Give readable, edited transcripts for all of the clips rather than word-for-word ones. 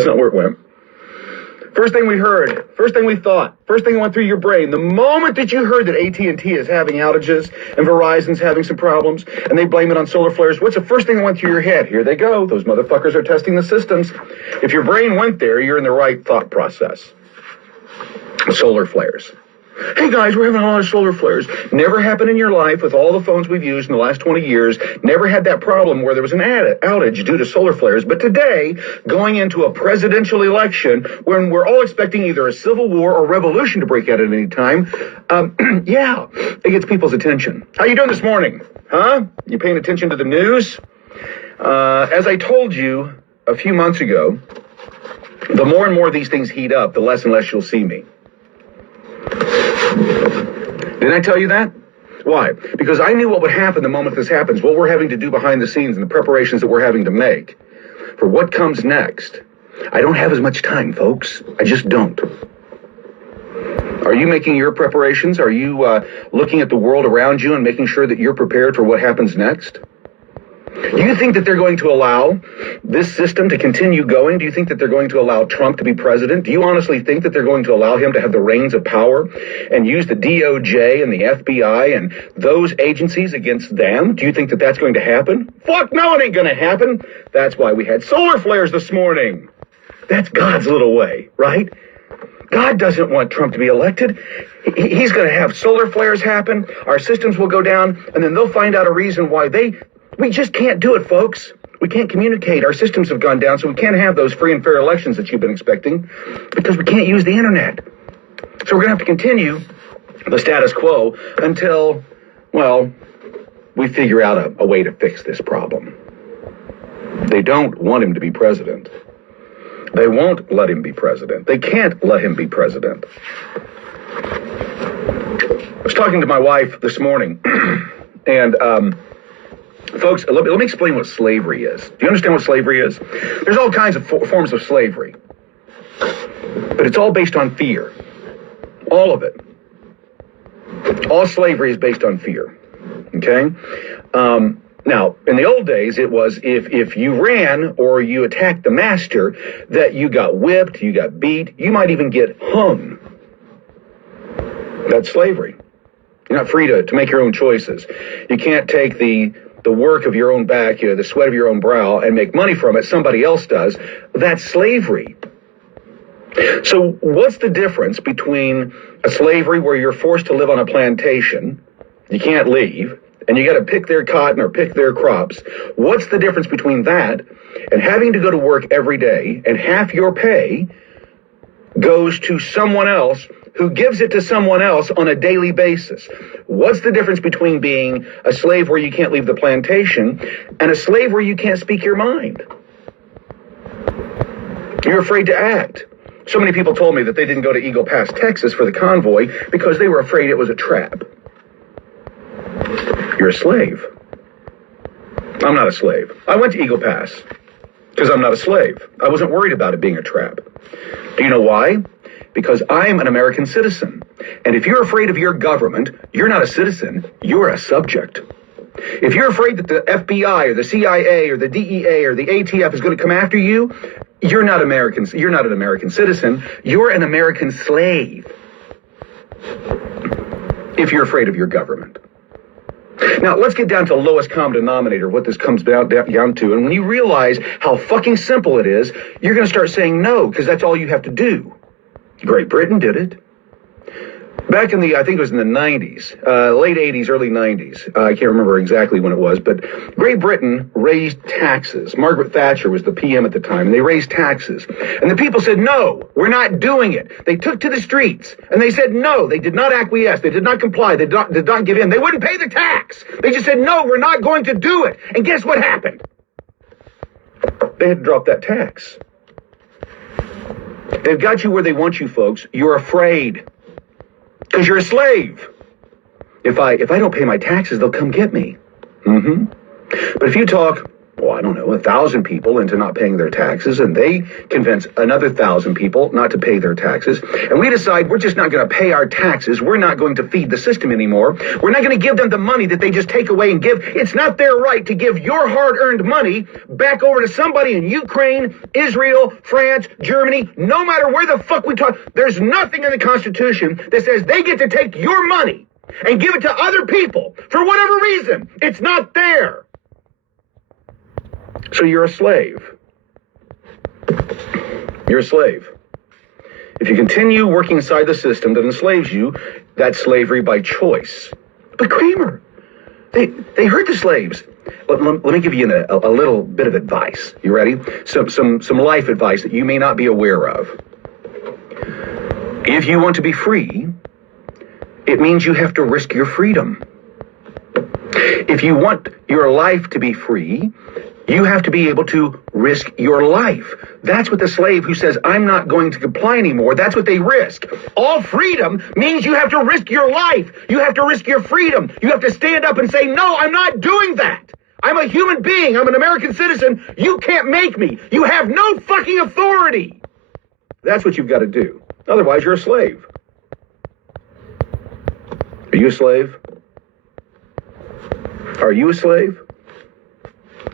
That's not where it went. First thing we heard, first thing we thought, first thing that went through your brain, the moment that you heard that AT&T is having outages and Verizon's having some problems and they blame it on solar flares, what's the first thing that went through your head? Here they go. Those motherfuckers are testing the systems. If your brain went there, you're in the right thought process. Solar flares. Hey guys, we're having a lot of solar flares. Never happened in your life with all the phones we've used in the last 20 years. Never had that problem where there was an outage due to solar flares. But today, going into a presidential election, when we're all expecting either a civil war or revolution to break out at any time, yeah, it gets people's attention. How you doing this morning? Huh? You paying attention to the news? As I told you a few months ago, the more and more these things heat up, the less and less you'll see me. Didn't I tell you that? Why? Because I knew what would happen the moment this happens, what we're having to do behind the scenes and the preparations that we're having to make for what comes next. I don't have as much time, folks. I just don't. Are you making your preparations? Are you looking at the world around you and making sure that you're prepared for what happens next? Do you think that they're going to allow this system to continue going? Do you think that they're going to allow Trump to be president? Do you honestly think that they're going to allow him to have the reins of power and use the DOJ and the FBI and those agencies against them? Do you think that that's going to happen? Fuck no, it ain't going to happen. That's why we had solar flares this morning. That's God's little way, right? God doesn't want Trump to be elected. He's going to have solar flares happen. Our systems will go down, and then they'll find out a reason why we just can't do it, folks. We can't communicate. Our systems have gone down, so we can't have those free and fair elections that you've been expecting because we can't use the internet. So we're going to have to continue the status quo until, well, we figure out a way to fix this problem. They don't want him to be president. They won't let him be president. They can't let him be president. I was talking to my wife this morning, and folks, let me explain what slavery is. Do you understand what slavery is? There's all kinds of forms of slavery, but it's all based on fear. All of it. All slavery is based on fear. Okay? Now, in the old days, it was if you ran or you attacked the master, that you got whipped, you got beat, you might even get hung. That's slavery. You're not free to make your own choices. You can't take the work of your own back, the sweat of your own brow, and make money from it. Somebody else does. That's slavery. So what's the difference between a slavery where you're forced to live on a plantation, you can't leave, and you got to pick their cotton or pick their crops? What's the difference between that and having to go to work every day and half your pay goes to someone else who gives it to someone else on a daily basis? What's the difference between being a slave where you can't leave the plantation and a slave where you can't speak your mind? You're afraid to act. So many people told me that they didn't go to Eagle Pass, Texas for the convoy because they were afraid it was a trap. You're a slave. I'm not a slave. I went to Eagle Pass because I'm not a slave. I wasn't worried about it being a trap. Do you know why? Because I'm an American citizen. And if you're afraid of your government, you're not a citizen, you're a subject. If you're afraid that the FBI or the CIA or the DEA or the ATF is going to come after you, you're not American. You're not an American citizen, you're an American slave. If you're afraid of your government. Now, let's get down to the lowest common denominator of what this comes down to. And when you realize how fucking simple it is, you're going to start saying no, because that's all you have to do. Great Britain did it. Back in I think it was in the 90s, late 80s, early 90s. I can't remember exactly when it was, but Great Britain raised taxes. Margaret Thatcher was the PM at the time, and they raised taxes. And the people said, no, we're not doing it. They took to the streets, and they said no. They did not acquiesce. They did not comply. They did not give in. They wouldn't pay the tax. They just said, no, we're not going to do it. And guess what happened? They had to drop that tax. They've got you where they want you, folks. You're afraid. Because you're a slave. If I don't pay my taxes, they'll come get me. But if you talk well, I don't know, 1,000 people into not paying their taxes, and they convince another 1,000 people not to pay their taxes. And we decide we're just not going to pay our taxes. We're not going to feed the system anymore. We're not going to give them the money that they just take away and give. It's not their right to give your hard-earned money back over to somebody in Ukraine, Israel, France, Germany, no matter where the fuck we talk. There's nothing in the Constitution that says they get to take your money and give it to other people for whatever reason. It's not there. So you're a slave. You're a slave. If you continue working inside the system that enslaves you, that's slavery by choice. But Kramer, they hurt the slaves. Let me give you a little bit of advice. You ready? Some life advice that you may not be aware of. If you want to be free, it means you have to risk your freedom. If you want your life to be free, you have to be able to risk your life. That's what the slave who says, I'm not going to comply anymore, that's what they risk. All freedom means you have to risk your life. You have to risk your freedom. You have to stand up and say, no, I'm not doing that. I'm a human being. I'm an American citizen. You can't make me. You have no fucking authority. That's what you've got to do. Otherwise, you're a slave. Are you a slave? Are you a slave?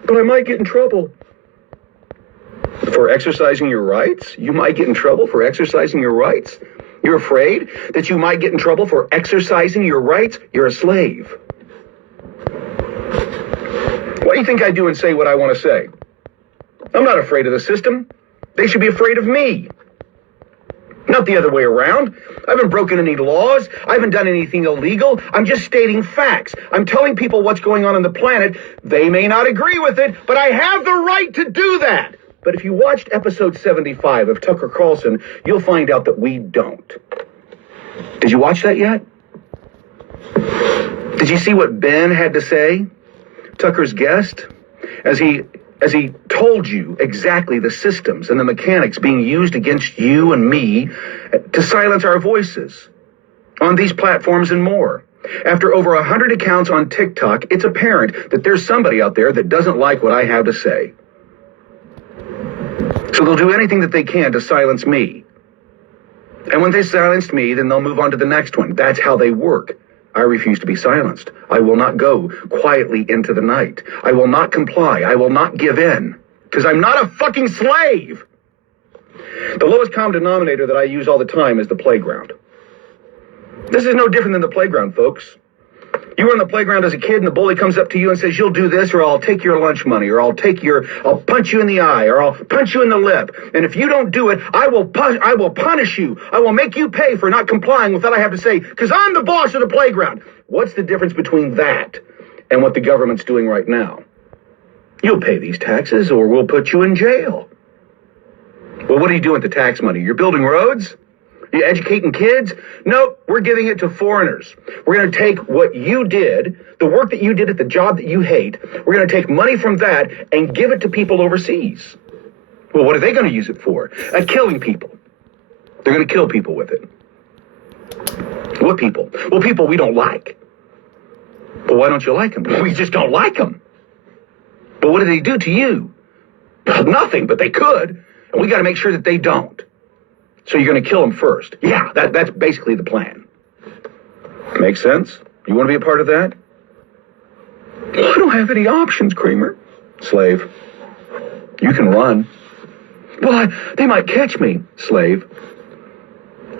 But I might get in trouble for exercising your rights. You might get in trouble for exercising your rights. You're afraid that you might get in trouble for exercising your rights? You're a slave. Why do you think I do and say what I want to say? I'm not afraid of the system. They should be afraid of me. Not the other way around. I haven't broken any laws. I haven't done anything illegal. I'm just stating facts. I'm telling people what's going on the planet. They may not agree with it, but I have the right to do that. But if you watched episode 75 of Tucker Carlson, you'll find out that we don't. Did you watch that yet? Did you see what Ben had to say? Tucker's guest, as he told you exactly the systems and the mechanics being used against you and me to silence our voices on these platforms and more. After over 100 accounts on TikTok, it's apparent that there's somebody out there that doesn't like what I have to say. So they'll do anything that they can to silence me. And when they silence me, then they'll move on to the next one. That's how they work. I refuse to be silenced. I will not go quietly into the night. I will not comply. I will not give in. Because I'm not a fucking slave. The lowest common denominator that I use all the time is the playground. This is no different than the playground, folks. You were on the playground as a kid and the bully comes up to you and says, you'll do this or I'll take your lunch money or I'll punch you in the eye or I'll punch you in the lip. And if you don't do it, I will punish you. I will make you pay for not complying with what I have to say because I'm the boss of the playground. What's the difference between that and what the government's doing right now? You'll pay these taxes or we'll put you in jail. Well, what are you doing with the tax money? You're building roads? You educating kids? Nope, we're giving it to foreigners. We're going to take what you did, the work that you did at the job that you hate, we're going to take money from that and give it to people overseas. Well, what are they going to use it for? Killing people. They're going to kill people with it. What people? Well, people we don't like. Well, why don't you like them? We just don't like them. But what do they do to you? Nothing, but they could. And we got to make sure that they don't. So you're going to kill them first. Yeah, that's basically the plan. Makes sense? You want to be a part of that? I don't have any options, Kramer. Slave. You can run. Well, they might catch me. Slave.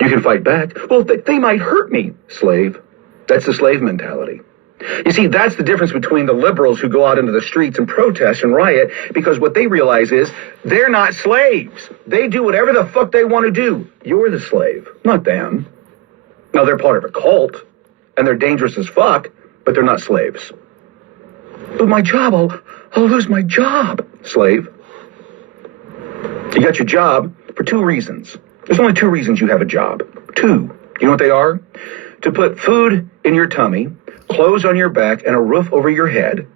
You can fight back. Well, they might hurt me. Slave. That's the slave mentality. You see, that's the difference between the liberals who go out into the streets and protest and riot, because what they realize is they're not slaves. They do whatever the fuck they want to do. You're the slave, not them. Now, they're part of a cult, and they're dangerous as fuck, but they're not slaves. But my job, I'll lose my job. Slave. You got your job for 2 reasons. There's only 2 reasons you have a job. 2. You know what they are? To put food in your tummy, clothes on your back, and a roof over your head,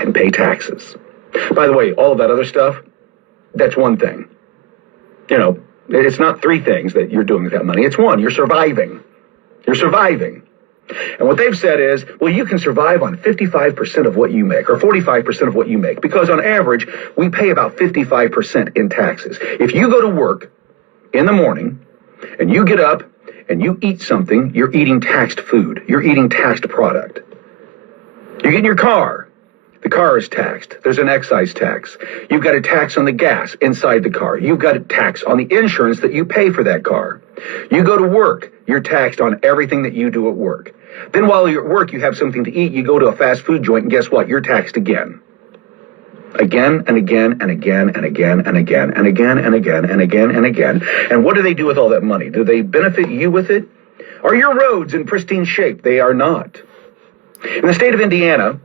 and pay taxes. By the way, all of that other stuff, that's one thing. You know, it's not 3 things that you're doing with that money. It's 1. You're surviving. You're surviving. And what they've said is, well, you can survive on 55% of what you make, or 45% of what you make, because on average, we pay about 55% in taxes. If you go to work in the morning and you get up and you eat something, you're eating taxed food. You're eating taxed product. You get in your car. The car is taxed. There's an excise tax. You've got a tax on the gas inside the car. You've got a tax on the insurance that you pay for that car. You go to work. You're taxed on everything that you do at work. Then while you're at work, you have something to eat. You go to a fast food joint, and guess what? You're taxed again. Again and again and again and again and again and again and again and again and again. And what do they do with all that money? Do they benefit you with it? Are your roads in pristine shape? They are not. In the state of Indiana,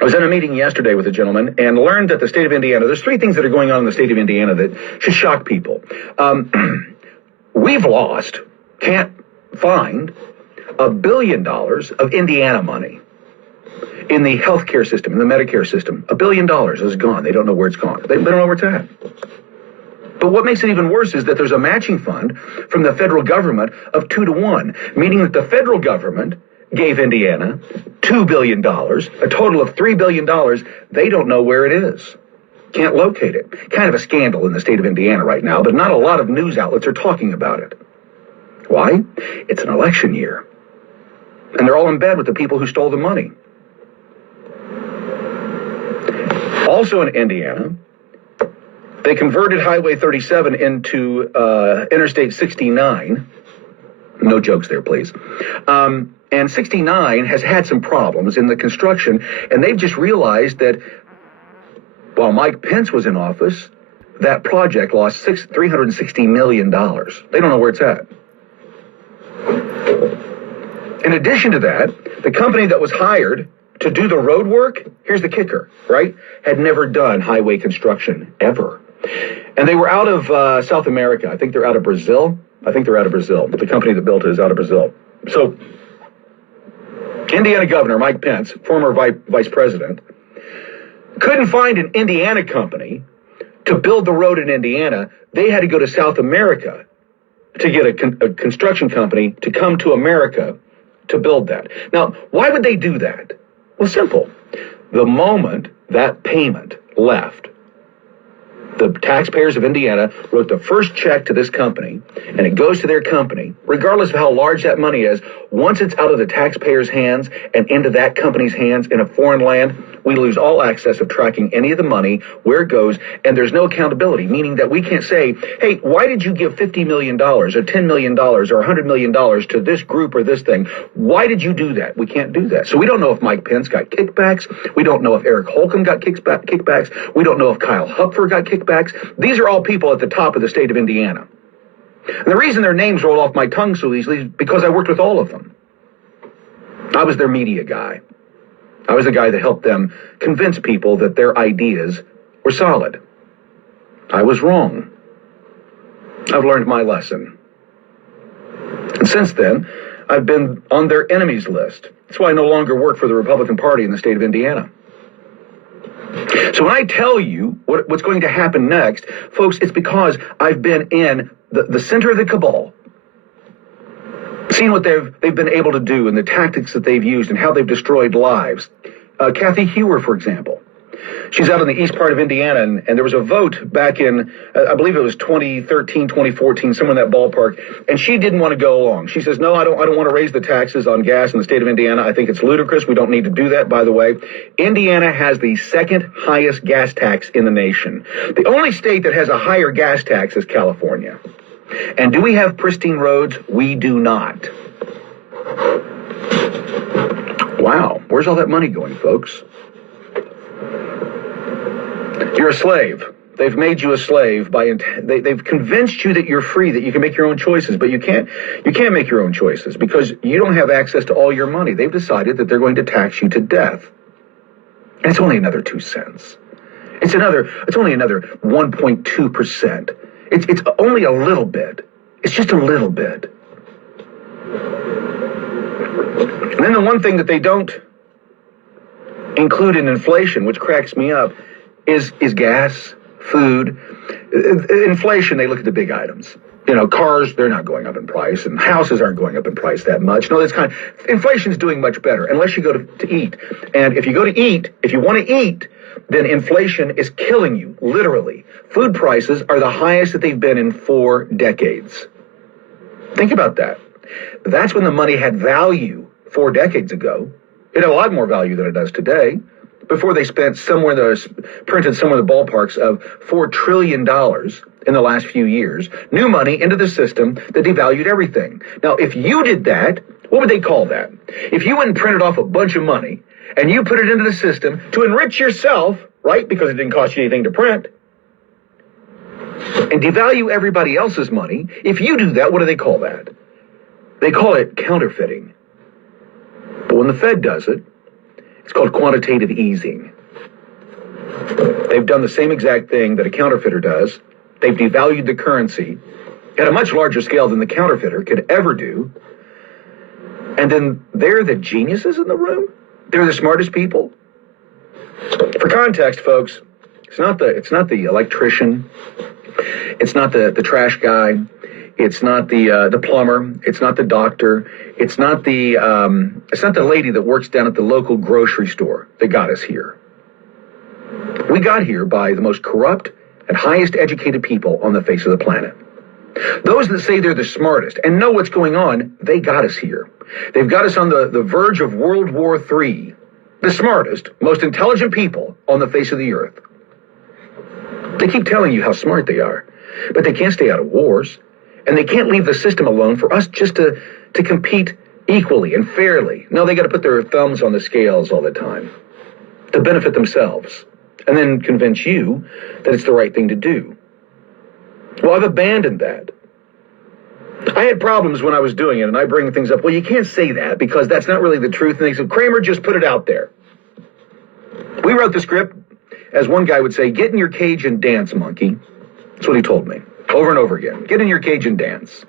I was in a meeting yesterday with a gentleman and learned that the state of Indiana, there's three things that are going on in the state of Indiana that should shock people. We've lost, can't find, $1 billion of Indiana money in the healthcare system, in the Medicare system. $1 billion is gone. They don't know where it's gone. They don't know where it's at. But what makes it even worse is that there's a matching fund from the federal government of 2 to 1, meaning that the federal government gave Indiana $2 billion, a total of $3 billion. They don't know where it is. Can't locate it. Kind of a scandal in the state of Indiana right now, but not a lot of news outlets are talking about it. Why? It's an election year. And they're all in bed with the people who stole the money. Also in Indiana, they converted Highway 37 into Interstate 69. No jokes there, please. And 69 has had some problems in the construction, and they've just realized that while Mike Pence was in office, that project lost $360 million. They don't know where it's at. In addition to that, the company that was hired to do the road work, here's the kicker, right? Had never done highway construction, ever. And they were out of South America. I think they're out of Brazil. But the company that built it is out of Brazil. So, Indiana Governor Mike Pence, former vice president, couldn't find an Indiana company to build the road in Indiana. They had to go to South America to get a construction company to come to America to build that. Now, why would they do that? Well, simple. The moment that payment left, the taxpayers of Indiana wrote the first check to this company, and it goes to their company, regardless of how large that money is. Once it's out of the taxpayers' hands and into that company's hands in a foreign land, we lose all access of tracking any of the money, where it goes, and there's no accountability, meaning that we can't say, hey, why did you give $50 million or $10 million or $100 million to this group or this thing? Why did you do that? We can't do that. So we don't know if Mike Pence got kickbacks. We don't know if Eric Holcomb got kickbacks. We don't know if Kyle Hupfer got kickbacks. These are all people at the top of the state of Indiana. And the reason their names roll off my tongue so easily is because I worked with all of them. I was their media guy. I was the guy that helped them convince people that their ideas were solid. I was wrong. I've learned my lesson. And since then, I've been on their enemies list. That's why I no longer work for the Republican Party in the state of Indiana. So when I tell you what's going to happen next, folks, it's because I've been in the center of the cabal, seen what they've been able to do and the tactics that they've used and how they've destroyed lives. Kathy Hewer, for example. She's out in the east part of Indiana, and there was a vote back in, I believe it was 2013, 2014, somewhere in that ballpark, and she didn't want to go along. She says, no, I don't want to raise the taxes on gas in the state of Indiana. I think it's ludicrous. We don't need to do that, by the way. Indiana has the second highest gas tax in the nation. The only state that has a higher gas tax is California. And do we have pristine roads? We do not. Wow, where's all that money going, folks? You're a slave. They've made you a slave they've convinced you that you're free, that you can make your own choices, but you can't make your own choices because you don't have access to all your money. They've decided that they're going to tax you to death. And it's only another 2 cents. It's only another 1.2%. It's only a little bit. It's just a little bit. And then the one thing that they don't include in inflation, which cracks me up, is gas, food. Inflation, they look at the big items. Cars, they're not going up in price, and houses aren't going up in price that much. No, inflation's doing much better, unless you go to eat. And if you go to eat, if you want to eat, then inflation is killing you, literally. Food prices are the highest that they've been in 4 decades. Think about that. That's when the money had value 4 decades ago. It had a lot more value than it does today. Before they spent printed somewhere in the ballparks of $4 trillion in the last few years, new money into the system that devalued everything. Now, if you did that, what would they call that? If you went and printed off a bunch of money and you put it into the system to enrich yourself, right, because it didn't cost you anything to print, and devalue everybody else's money, if you do that, what do they call that? They call it counterfeiting. But when the Fed does it, it's called quantitative easing. They've done the same exact thing that a counterfeiter does. They've devalued the currency at a much larger scale than the counterfeiter could ever do. And then they're the geniuses in the room. They're the smartest people. For context, folks, it's not the electrician. It's not the trash guy. It's not the plumber. It's not the doctor. It's not the lady that works down at the local grocery store that got us here. We got here by the most corrupt and highest educated people on the face of the planet. Those that say they're the smartest and know what's going on, they got us here. They've got us on the verge of World War III. The smartest, most intelligent people on the face of the earth. They keep telling you how smart they are, but they can't stay out of wars. And they can't leave the system alone for us just to compete equally and fairly. No, they got to put their thumbs on the scales all the time to benefit themselves and then convince you that it's the right thing to do. Well, I've abandoned that. I had problems when I was doing it, and I bring things up. Well, you can't say that because that's not really the truth. And they said, Kramer, just put it out there. We wrote the script, as one guy would say, get in your cage and dance, monkey. That's what he told me. Over and over again. Get in your cage and dance.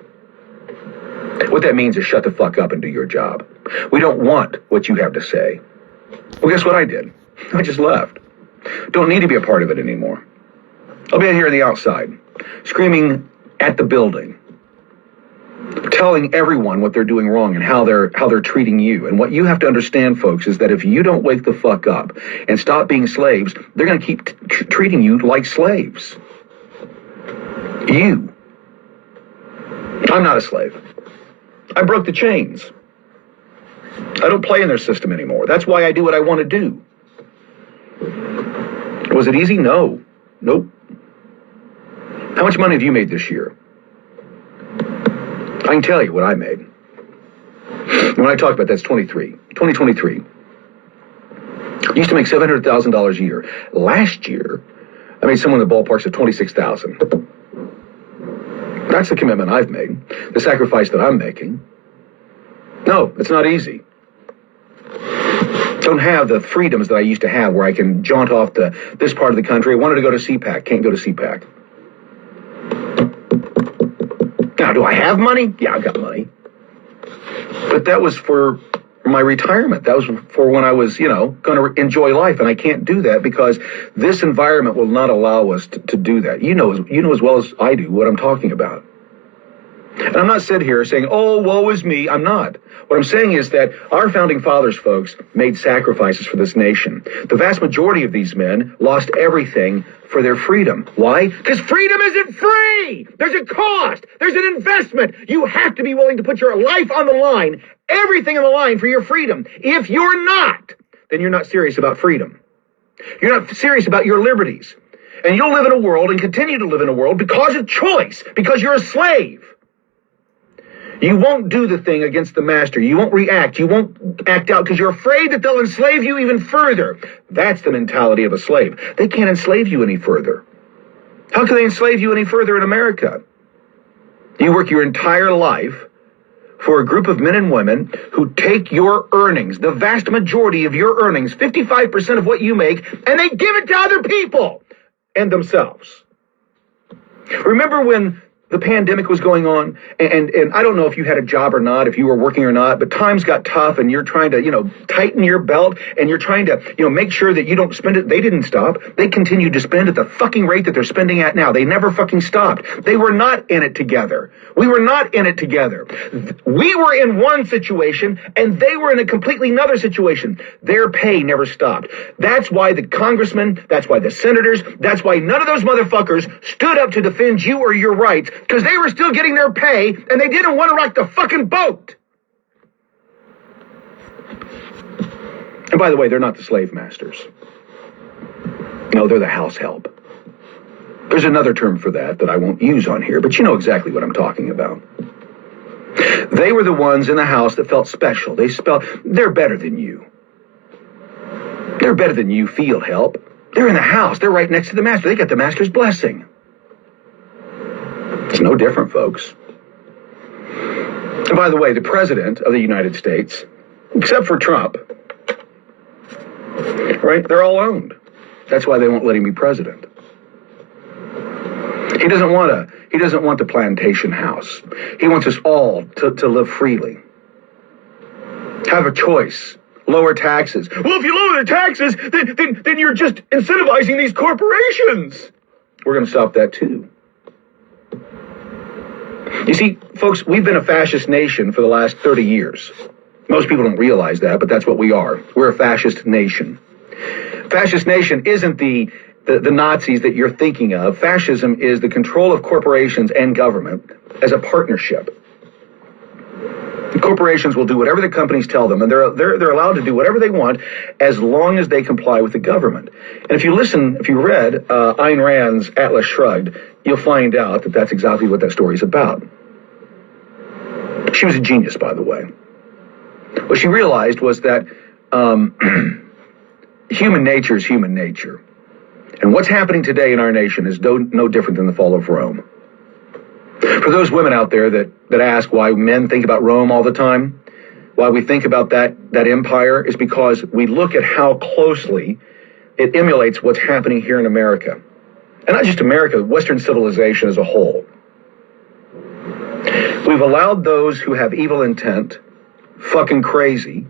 What that means is shut the fuck up and do your job. We don't want what you have to say. Well, guess what I did? I just left. Don't need to be a part of it anymore. I'll be out here on the outside, screaming at the building, telling everyone what they're doing wrong and how they're treating you. And what you have to understand, folks, is that if you don't wake the fuck up and stop being slaves, they're going to keep treating you like slaves. You. I'm not a slave. I broke the chains. I don't play in their system anymore. That's why I do what I want to do. Was it easy? No. Nope. How much money have you made this year? I can tell you what I made. When I talk about that's 2023. I used to make $700,000 a year. Last year, I made somewhere in the ballparks of $26,000. That's the commitment I've made, the sacrifice that I'm making. No, it's not easy. Don't have the freedoms that I used to have where I can jaunt off to this part of the country. I wanted to go to CPAC, can't go to CPAC. Now, do I have money? Yeah, I've got money. But that was for my retirement. That was for when I was, going to enjoy life. And I can't do that because this environment will not allow us to do that. You know as well as I do what I'm talking about. And I'm not sitting here saying, oh, woe is me. I'm not. What I'm saying is that our founding fathers, folks, made sacrifices for this nation. The vast majority of these men lost everything for their freedom. Why? Because freedom isn't free. There's a cost. There's an investment. You have to be willing to put your life on the line, everything on the line for your freedom. If you're not, then you're not serious about freedom. You're not serious about your liberties. And you'll live in a world and continue to live in a world because of choice, because you're a slave. You won't do the thing against the master. You won't react. You won't act out because you're afraid that they'll enslave you even further. That's the mentality of a slave. They can't enslave you any further. How can they enslave you any further in America? You work your entire life for a group of men and women who take your earnings, the vast majority of your earnings, 55% of what you make, and they give it to other people and themselves. Remember when the pandemic was going on, and I don't know if you had a job or not, if you were working or not, but times got tough and you're trying to, tighten your belt and you're trying to, make sure that you don't spend it. They didn't stop. They continued to spend at the fucking rate that they're spending at now. They never fucking stopped. They were not in it together. We were not in it together. We were in one situation and they were in a completely another situation. Their pay never stopped. That's why the congressmen, that's why the senators, that's why none of those motherfuckers stood up to defend you or your rights, because they were still getting their pay and they didn't want to rock the fucking boat. And by the way, they're not the slave masters. No, they're the house help. There's another term for that I won't use on here, but you know exactly what I'm talking about. They were the ones in the house that felt special. They're better than you. They're better than you, field help. They're in the house. They're right next to the master. They got the master's blessing. It's no different, folks. And by the way, the president of the United States, except for Trump, right, they're all owned. That's why they won't let him be president. He doesn't want the plantation house. He wants us all to live freely. Have a choice. Lower taxes. Well, if you lower the taxes, then you're just incentivizing these corporations. We're going to stop that too. You see, folks, we've been a fascist nation for the last 30 years. Most people don't realize that, but that's what we are. We're a fascist nation. Fascist nation isn't the Nazis that you're thinking of. Fascism is the control of corporations and government as a partnership. The corporations will do whatever the companies tell them, and they're allowed to do whatever they want as long as they comply with the government. And if you read Ayn Rand's Atlas Shrugged, you'll find out that that's exactly what that story is about. She was a genius, by the way. What she realized was that human nature is human nature. And what's happening today in our nation is no different than the fall of Rome. For those women out there that ask why men think about Rome all the time, why we think about that empire, is because we look at how closely it emulates what's happening here in America. And not just America, Western civilization as a whole. We've allowed those who have evil intent, fucking crazy,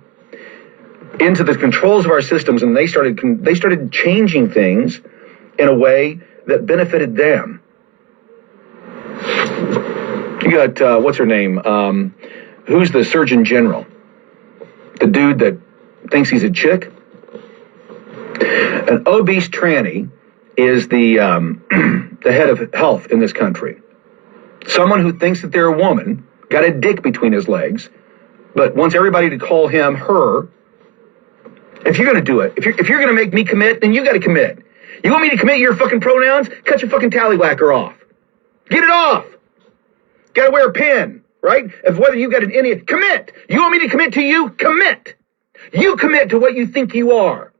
into the controls of our systems, and they started changing things in a way that benefited them. You got, what's her name? Who's the Surgeon General? The dude that thinks he's a chick? An obese tranny is the head of health in this country. Someone who thinks that they're a woman, got a dick between his legs, but wants everybody to call him her. If you're going to do it, if you're going to make me commit, then you got to commit. You want me to commit your fucking pronouns? Cut your fucking tallywhacker off. Get it off. Got to wear a pin, right? Of whether you got any, commit. You want me to commit to you? Commit. You commit to what you think you are.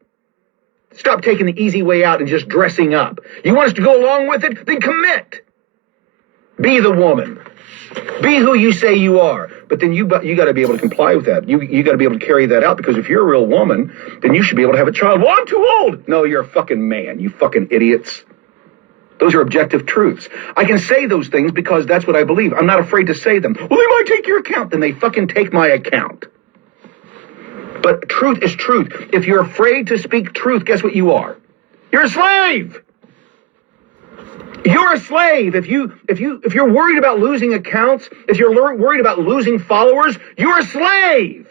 Stop taking the easy way out and just dressing up. You want us to go along with it? Then commit. Be the woman. Be who you say you are. But then you got to be able to comply with that. You got to be able to carry that out, because if you're a real woman, then you should be able to have a child. Well, I'm too old. No, you're a fucking man, you fucking idiots. Those are objective truths. I can say those things because that's what I believe. I'm not afraid to say them. Well, they might take your account. Then they fucking take my account. But truth is truth. If you're afraid to speak truth, guess what you are? You're a slave. You're a slave. If you're worried about losing accounts, if you're worried about losing followers, you're a slave.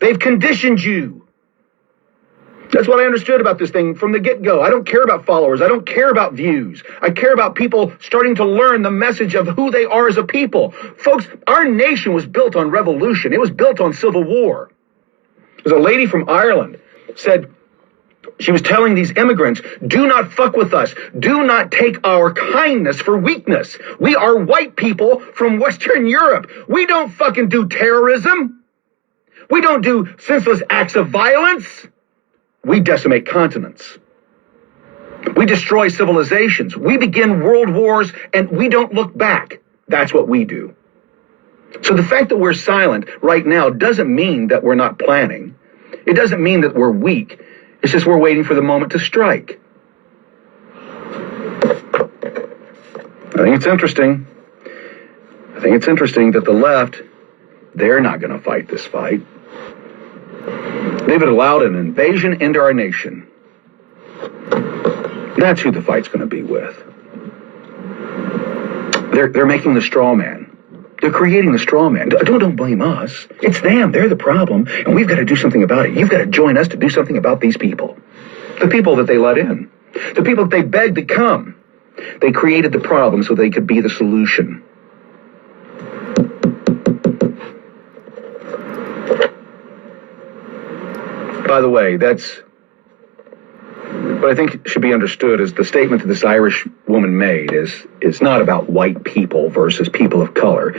They've conditioned you. That's what I understood about this thing from the get-go. I don't care about followers. I don't care about views. I care about people starting to learn the message of who they are as a people. Folks, our nation was built on revolution. It was built on civil war. There's a lady from Ireland said, she was telling these immigrants, do not fuck with us. Do not take our kindness for weakness. We are white people from Western Europe. We don't fucking do terrorism. We don't do senseless acts of violence. We decimate continents. We destroy civilizations. We begin world wars and we don't look back. That's what we do. So the fact that we're silent right now doesn't mean that we're not planning. It doesn't mean that we're weak. It's just we're waiting for the moment to strike. I think it's interesting. I think it's interesting that the left, they're not going to fight this fight. They've allowed an invasion into our nation. That's who the fight's going to be with. They're making the straw man. They're creating the straw man. Don't blame us. It's them. They're the problem, and we've got to do something about it. You've got to join us to do something about these people. The people that they let in. The people that they begged to come. They created the problem so they could be the solution. By the way, that's what I think should be understood is the statement that this Irish woman made is not about white people versus people of color.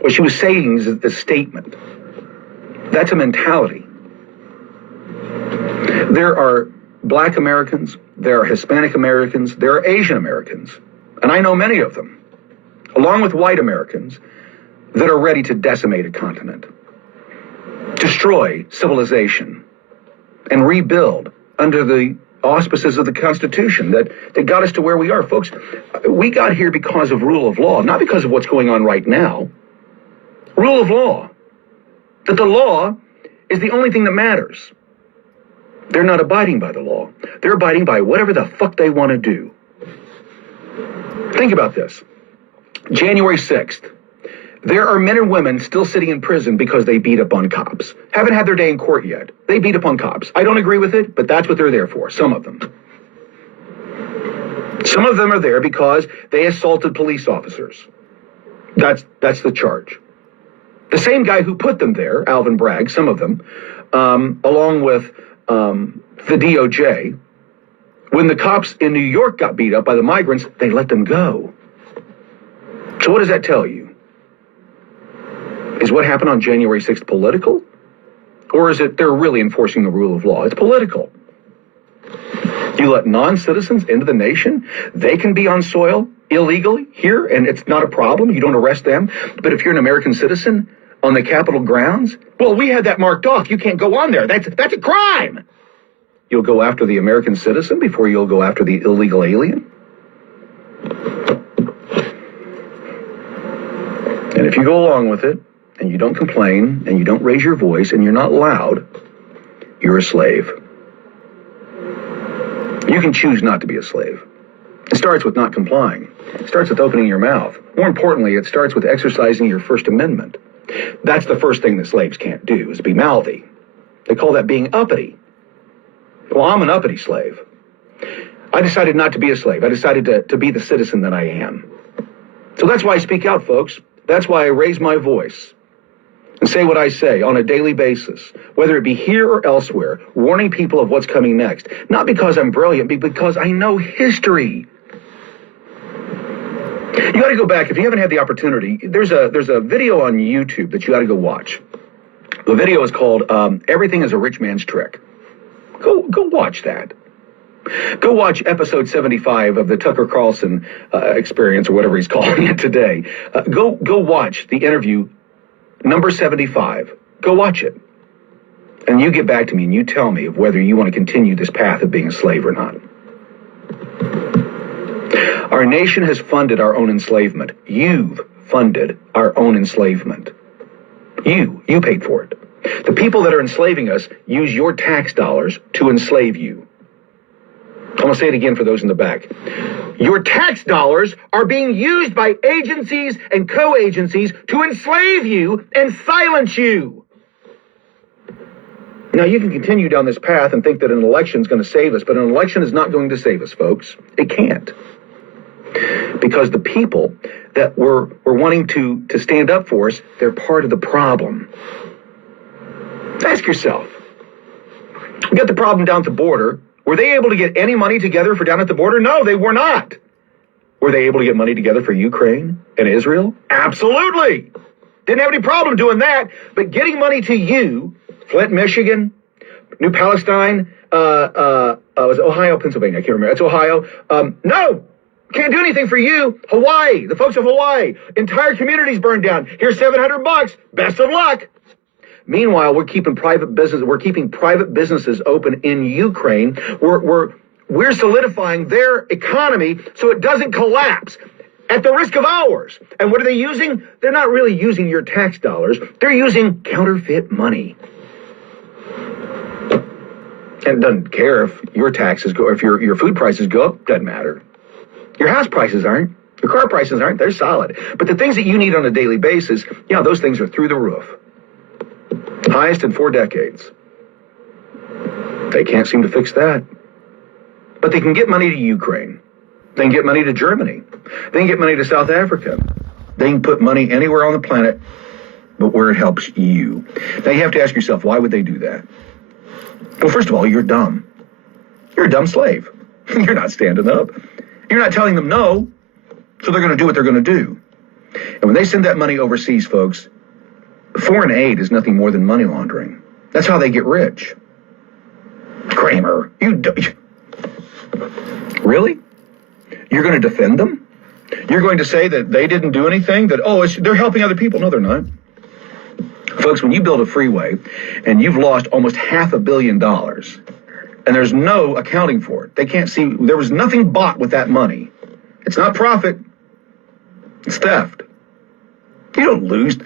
What she was saying is the statement. That's a mentality. There are Black Americans, there are Hispanic Americans, there are Asian Americans, and I know many of them, along with white Americans, that are ready to decimate a continent, destroy civilization, and rebuild under the auspices of the Constitution that got us to where we are. Folks, we got here because of rule of law, not because of what's going on right now. Rule of law. That the law is the only thing that matters. They're not abiding by the law. They're abiding by whatever the fuck they want to do. Think about this. January 6th. There are men and women still sitting in prison because they beat up on cops. Haven't had their day in court yet. They beat up on cops. I don't agree with it, but that's what they're there for, some of them. Some of them are there because they assaulted police officers. That's the charge. The same guy who put them there, Alvin Bragg, some of them, along with the DOJ, when the cops in New York got beat up by the migrants, they let them go. So what does that tell you? Is what happened on January 6th political? Or is it they're really enforcing the rule of law? It's political. You let non-citizens into the nation, they can be on soil illegally here, and it's not a problem. You don't arrest them. But if you're an American citizen on the Capitol grounds, well, we had that marked off. You can't go on there. That's a crime. You'll go after the American citizen before you'll go after the illegal alien? And if you go along with it, and you don't complain, and you don't raise your voice, and you're not loud, you're a slave. You can choose not to be a slave. It starts with not complying. It starts with opening your mouth. More importantly, it starts with exercising your First Amendment. That's the first thing that slaves can't do, is be mouthy. They call that being uppity. Well, I'm an uppity slave. I decided not to be a slave. I decided to be the citizen that I am. So that's why I speak out, folks. That's why I raise my voice and say what I say on a daily basis, whether it be here or elsewhere, warning people of what's coming next. Not because I'm brilliant, but because I know history. You got to go back. If you haven't had the opportunity, there's a video on YouTube that you got to go watch. The video is called Everything is a Rich Man's Trick. Go watch that. Go watch episode 75 of the Tucker Carlson experience, or whatever he's calling it today. Go watch the interview number 75. Go watch it. And you get back to me and you tell me of whether you want to continue this path of being a slave or not. Our nation has funded our own enslavement. You've funded our own enslavement. You paid for it. The people that are enslaving us use your tax dollars to enslave you. I'm going to say it again for those in the back. Your tax dollars are being used by agencies and co-agencies to enslave you and silence you. Now, you can continue down this path and think that an election is going to save us, but an election is not going to save us, folks. It can't. Because the people that were wanting to stand up for us, they're part of the problem. Ask yourself. We got the problem down at the border. Were they able to get any money together for down at the border? No, they were not. Were they able to get money together for Ukraine and Israel? Absolutely. Didn't have any problem doing that. But getting money to you, Flint, Michigan, New Palestine, was it Ohio, Pennsylvania? I can't remember. It's Ohio. No, can't do anything for you. Hawaii, the folks of Hawaii, entire communities burned down. Here's $700. Best of luck. Meanwhile, we're keeping private businesses open in Ukraine. We're solidifying their economy so it doesn't collapse. at the risk of ours. And what are they using? They're not really using your tax dollars. They're using counterfeit money. And it doesn't care if your taxes go, if your food prices go up, doesn't matter. Your house prices aren't. Your car prices aren't. They're solid. But the things that you need on a daily basis, those things are through the roof. Highest in 4 decades. They can't seem to fix that. But they can get money to Ukraine. They can get money to Germany. They can get money to South Africa. They can put money anywhere on the planet but where it helps you. Now you have to ask yourself, why would they do that? Well, first of all, you're dumb. You're a dumb slave. You're not standing up. You're not telling them no, so they're going to do what they're going to do. And when they send that money overseas, folks, foreign aid is nothing more than money laundering. That's how they get rich. Kramer, really? You're going to defend them? You're going to say that they didn't do anything? That, they're helping other people? No, they're not. Folks, when you build a freeway and you've lost almost $500 million and there's no accounting for it, they can't see, there was nothing bought with that money. It's not profit, it's theft. You don't lose.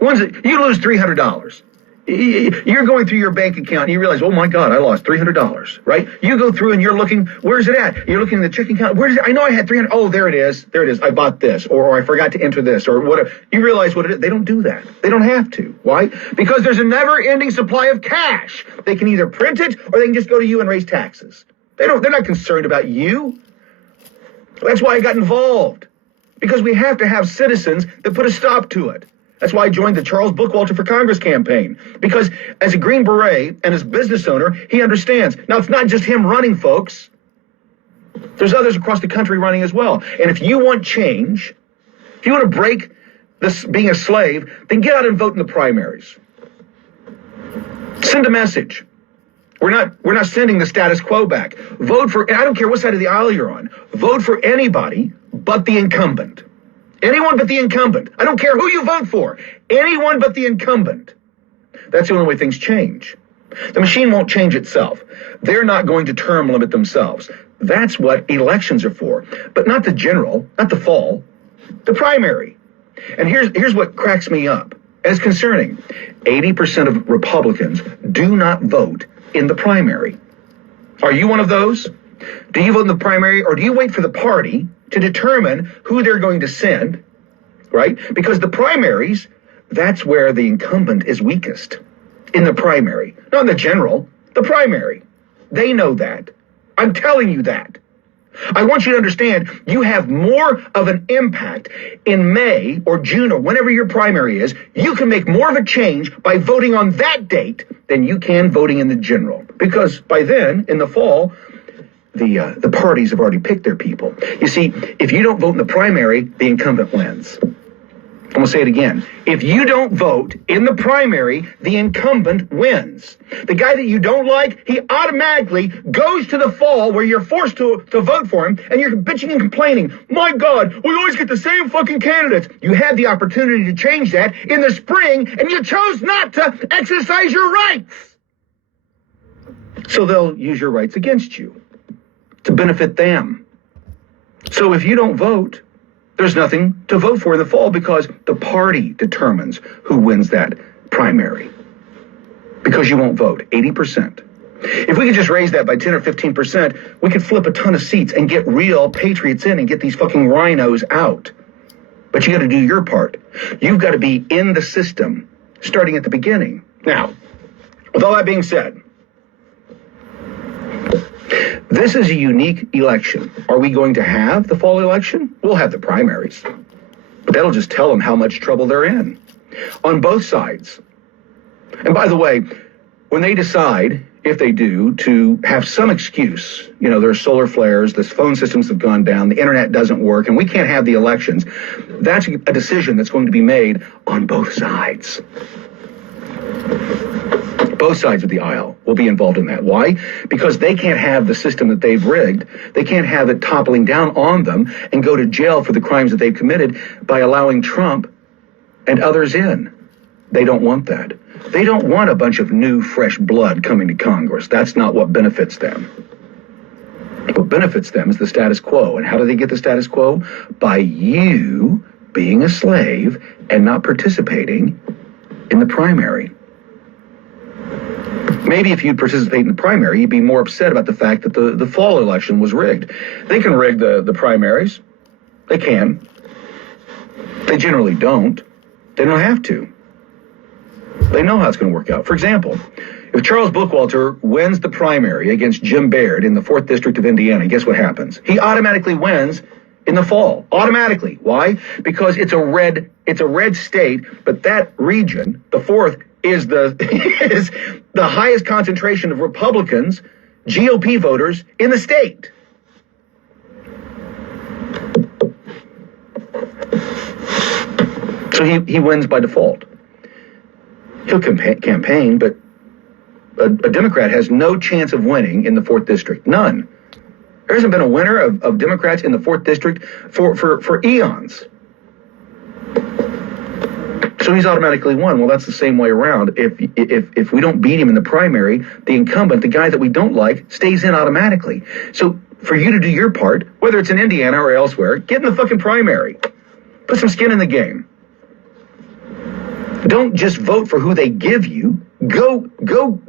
You lose $300. You're going through your bank account and you realize, oh my God, I lost $300, right? You go through and you're looking, where's it at? You're looking at the checking account. Where is it? I know I had 300. Oh, there it is. There it is. I bought this, or I forgot to enter this, or whatever. You realize what it is. They don't do that. They don't have to. Why? Because there's a never-ending supply of cash. They can either print it or they can just go to you and raise taxes. They're not concerned about you. That's why I got involved. Because we have to have citizens that put a stop to it. That's why I joined the Charles Bookwalter for Congress campaign. Because as a Green Beret and as a business owner, he understands. Now, it's not just him running, folks. There's others across the country running as well. And if you want change, if you want to break this being a slave, then get out and vote in the primaries. Send a message. We're not sending the status quo back. Vote for, and I don't care what side of the aisle you're on, vote for anybody but the incumbent. Anyone but the incumbent. I don't care who you vote for. Anyone but the incumbent. That's the only way things change. The machine won't change itself. They're not going to term limit themselves. That's what elections are for. But not the general, not the fall, the primary. And here's what cracks me up. And it's concerning. 80% of Republicans do not vote in the primary. Are you one of those? Do you vote in the primary, or do you wait for the party to determine who they're going to send, right? Because the primaries, that's where the incumbent is weakest, in the primary. Not in the general, the primary. They know that. I'm telling you that. I want you to understand you have more of an impact in May or June or whenever your primary is. You can make more of a change by voting on that date than you can voting in the general. Because by then, in the fall, the parties have already picked their people. You see, if you don't vote in the primary, the incumbent wins. I'm going to say it again. If you don't vote in the primary, the incumbent wins. The guy that you don't like, he automatically goes to the fall where you're forced to vote for him, and you're bitching and complaining. My God, we always get the same fucking candidates. You had the opportunity to change that in the spring, and you chose not to exercise your rights. So they'll use your rights against you to benefit them. So if you don't vote, there's nothing to vote for in the fall because the party determines who wins that primary. Because you won't vote, 80%. If we could just raise that by 10 or 15%, we could flip a ton of seats and get real patriots in and get these fucking rhinos out. But you got to do your part. You've got to be in the system starting at the beginning. Now, with all that being said, this is a unique election. Are we going to have the fall election? We'll have the primaries. But that'll just tell them how much trouble they're in on both sides. And by the way, when they decide, if they do, to have some excuse, there's solar flares, the phone systems have gone down, the internet doesn't work, and we can't have the elections, that's a decision that's going to be made on both sides. Both sides of the aisle will be involved in that. Why? Because they can't have the system that they've rigged. They can't have it toppling down on them and go to jail for the crimes that they've committed by allowing Trump and others in. They don't want that. They don't want a bunch of new, fresh blood coming to Congress. That's not what benefits them. What benefits them is the status quo. And how do they get the status quo? By you being a slave and not participating in the primary. Maybe if you'd participate in the primary, you'd be more upset about the fact that the fall election was rigged. They can rig the primaries. They can. They generally don't. They don't have to. They know how it's going to work out. For example, if Charles Bookwalter wins the primary against Jim Baird in the 4th District of Indiana, guess what happens? He automatically wins in the fall. Automatically. Why? Because it's a red state, but that region, the 4th, is is the highest concentration of Republicans, GOP voters in the state. So he wins by default. He'll campaign, but a Democrat has no chance of winning in the 4th District. None. There hasn't been a winner of Democrats in the 4th District for eons. So he's automatically won. Well, that's the same way around. If we don't beat him in the primary, the incumbent, the guy that we don't like, stays in automatically. So for you to do your part, whether it's in Indiana or elsewhere, get in the fucking primary. Put some skin in the game. Don't just vote for who they give you. Go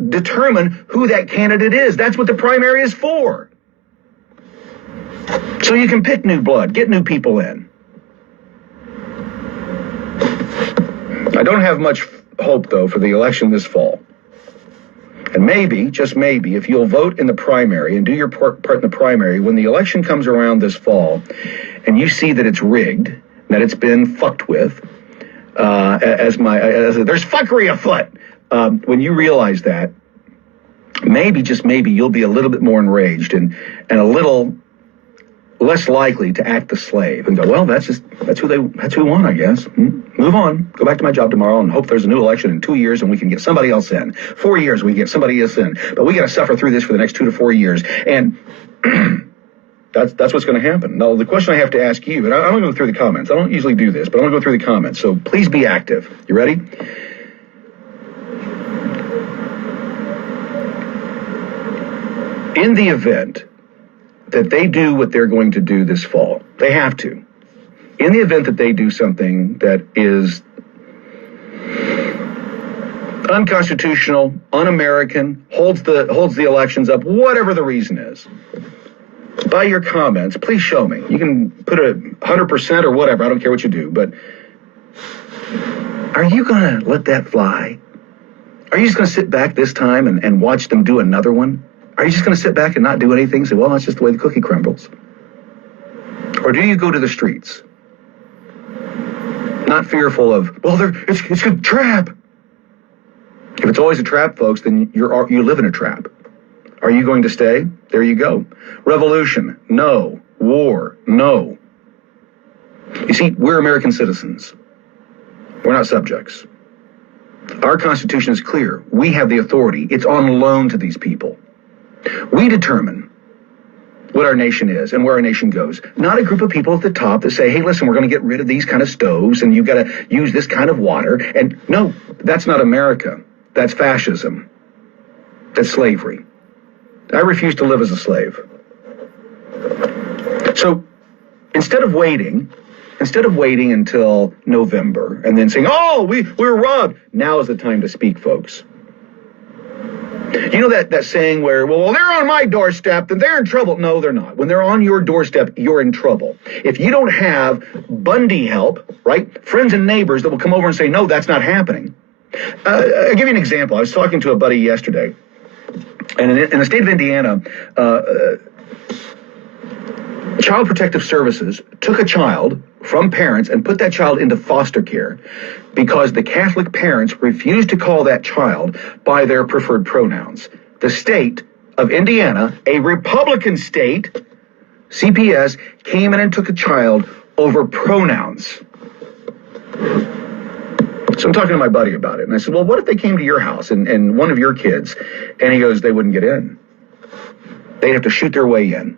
determine who that candidate is. That's what the primary is for. So you can pick new blood, get new people in. I don't have much hope, though, for the election this fall. And maybe, just maybe, if you'll vote in the primary and do your part in the primary, when the election comes around this fall and you see that it's rigged, that it's been fucked with, there's fuckery afoot. When you realize that, maybe, just maybe, you'll be a little bit more enraged and a little less likely to act the slave and go, well, that's who we want, I guess. Move on, go back to my job tomorrow and hope there's a new election in 2 years and we can get somebody else in. 4 years, we can get somebody else in. But we got to suffer through this for the next 2 to 4 years. And that's what's going to happen. Now, the question I have to ask you, and I'm going to go through the comments. I don't usually do this, but I'm going to go through the comments. So please be active. You ready? In the event that they do what they're going to do this fall, they have to. In the event that they do something that is unconstitutional, un-American, holds the elections up, whatever the reason is, by your comments, please show me. You can put a 100% or whatever. I don't care what you do, but are you going to let that fly? Are you just going to sit back this time and watch them do another one? Are you just going to sit back and not do anything? Say, well, that's just the way the cookie crumbles. Or do you go to the streets? Not fearful of, well, it's a trap. If it's always a trap, folks, then you live in a trap. Are you going to stay? There you go. Revolution, no. War, no. You see, we're American citizens. We're not subjects. Our Constitution is clear. We have the authority. It's on loan to these people. We determine what our nation is and where our nation goes. Not a group of people at the top that say, hey, listen, we're going to get rid of these kind of stoves and you've got to use this kind of water. And no, that's not America. That's fascism. That's slavery. I refuse to live as a slave. So instead of waiting until November and then saying, oh, we were robbed, now is the time to speak, folks. You know that saying where, well, they're on my doorstep, then they're in trouble. No, they're not. When they're on your doorstep, you're in trouble. If you don't have Bundy help, right, friends and neighbors that will come over and say, no, that's not happening. I'll give you an example. I was talking to a buddy yesterday, and in the state of Indiana, Child Protective Services took a child from parents and put that child into foster care because the Catholic parents refused to call that child by their preferred pronouns. The state of Indiana, a Republican state, CPS, came in and took a child over pronouns. So I'm talking to my buddy about it, and I said, well, what if they came to your house and one of your kids, and he goes, they wouldn't get in. They'd have to shoot their way in.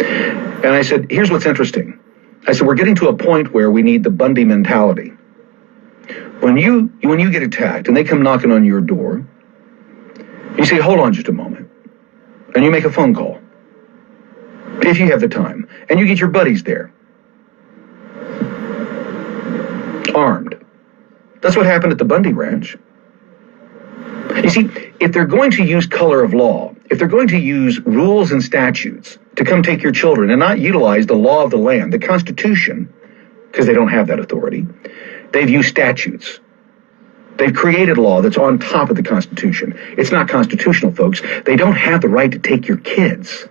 And I said, here's what's interesting. I said, we're getting to a point where we need the Bundy mentality. When you get attacked and they come knocking on your door, you say, hold on just a moment. And you make a phone call. if you have the time, and you get your buddies there, armed. That's what happened at the Bundy Ranch. You see, if they're going to use color of law, if they're going to use rules and statutes to come take your children and not utilize the law of the land, the Constitution, because they don't have that authority, they've used statutes. They've created law that's on top of the Constitution. It's not constitutional, folks. They don't have the right to take your kids.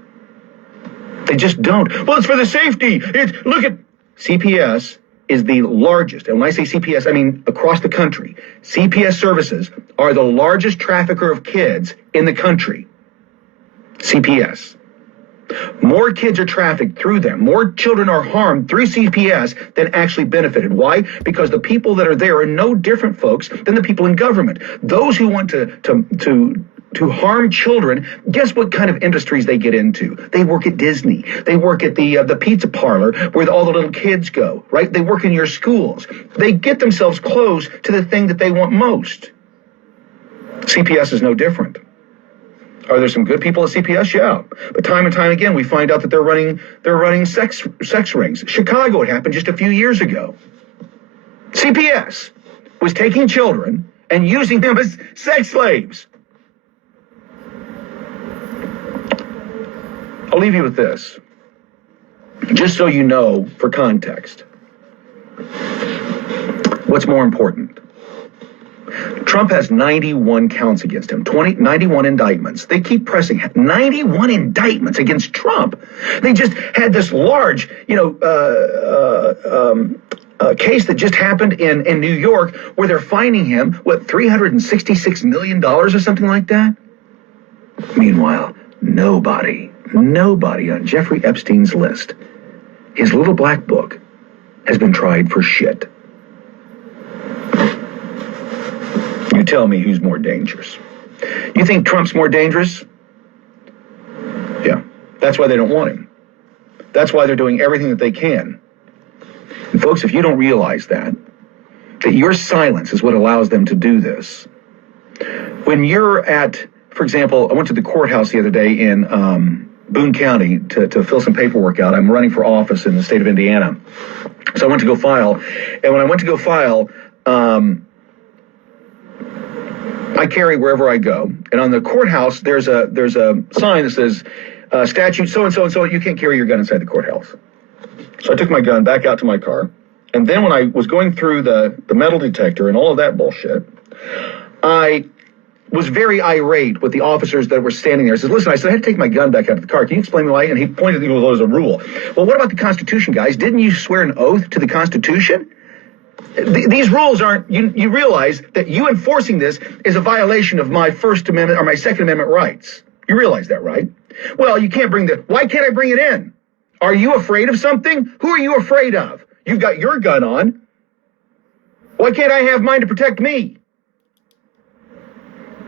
They just don't. Well, it's for the safety. Look at CPS is the largest, and when I say CPS, I mean across the country. CPS services are the largest trafficker of kids in the country. CPS. More kids are trafficked through them. More children are harmed through CPS than actually benefited. Why? Because the people that are there are no different, folks, than the people in government. Those who want to harm children, guess what kind of industries they get into? They work at Disney. They work at the pizza parlor where all the little kids go, right? They work in your schools. They get themselves close to the thing that they want most. CPS is no different. Are there some good people at CPS? Yeah. But time and time again, we find out that they're running sex rings. Chicago, it happened just a few years ago. CPS was taking children and using them as sex slaves. I'll leave you with this, just so you know, for context. What's more important? Trump has 91 counts against him, 91 indictments. They keep pressing 91 indictments against Trump. They just had this large, case that just happened in New York where they're fining him, $366 million or something like that? Meanwhile, nobody on Jeffrey Epstein's list, his little black book, has been tried for shit. You tell me who's more dangerous. You think Trump's more dangerous? Yeah, that's why they don't want him. That's why they're doing everything that they can. And folks, if you don't realize that your silence is what allows them to do this. When you're at, for example, I went to the courthouse the other day in Boone County to fill some paperwork out. I'm running for office in the state of Indiana. So I went to go file. And when I went to go file, I carry wherever I go. And on the courthouse, there's a sign that says, statute so-and-so, you can't carry your gun inside the courthouse. So I took my gun back out to my car. And then when I was going through the metal detector and all of that bullshit, I was very irate with the officers that were standing there. I said, listen, I had to take my gun back out of the car. Can you explain me why? And he pointed to it as a rule. Well, what about the Constitution, guys? Didn't you swear an oath to the Constitution? These rules aren't, you realize that you enforcing this is a violation of my First Amendment or my Second Amendment rights. You realize that, right? Well, you can't why can't I bring it in? Are you afraid of something? Who are you afraid of? You've got your gun on. Why can't I have mine to protect me?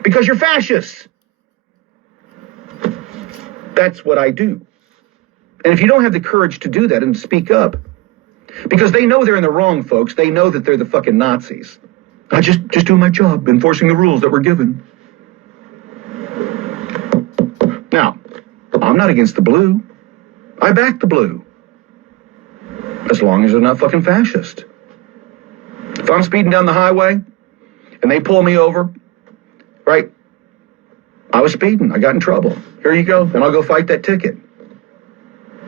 Because you're fascists. That's what I do. And if you don't have the courage to do that and speak up, because they know they're in the wrong, folks. They know that they're the fucking Nazis. I just do my job, enforcing the rules that we're given. Now, I'm not against the blue. I back the blue. As long as they're not fucking fascist. If I'm speeding down the highway and they pull me over, right? I was speeding. I got in trouble. Here you go. And I'll go fight that ticket.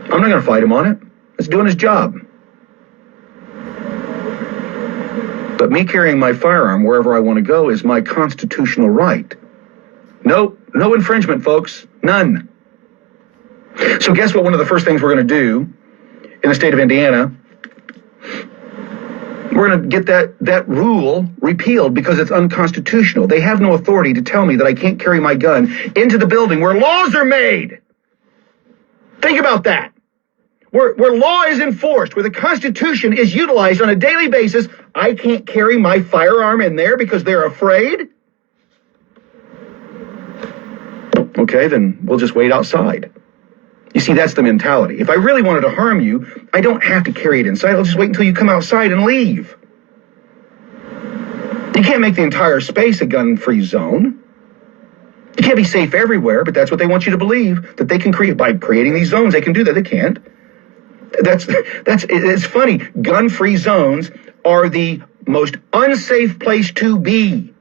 I'm not going to fight him on it. It's doing his job. But me carrying my firearm wherever I want to go is my constitutional right. No infringement, folks. None. So guess what one of the first things we're going to do in the state of Indiana? We're going to get that rule repealed because it's unconstitutional. They have no authority to tell me that I can't carry my gun into the building where laws are made. Think about that. Where law is enforced, where the Constitution is utilized on a daily basis, I can't carry my firearm in there because they're afraid? Okay, then we'll just wait outside. You see, that's the mentality. If I really wanted to harm you, I don't have to carry it inside. I'll just wait until you come outside and leave. You can't make the entire space a gun-free zone. You can't be safe everywhere, but that's what they want you to believe, that they can create. By creating these zones, they can do that. They can't. It's funny. Gun-free zones are the most unsafe place to be.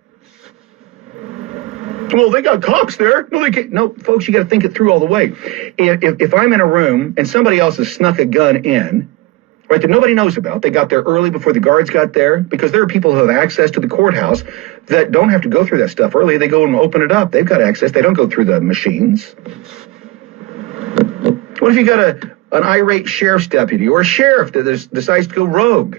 Well, they got cops there. No, they can't. No, folks, you got to think it through all the way. If I'm in a room and somebody else has snuck a gun in, right, that nobody knows about, they got there early before the guards got there, because there are people who have access to the courthouse that don't have to go through that stuff early. They go and open it up. They've got access. They don't go through the machines. What if you got an irate sheriff's deputy or a sheriff that decides to go rogue,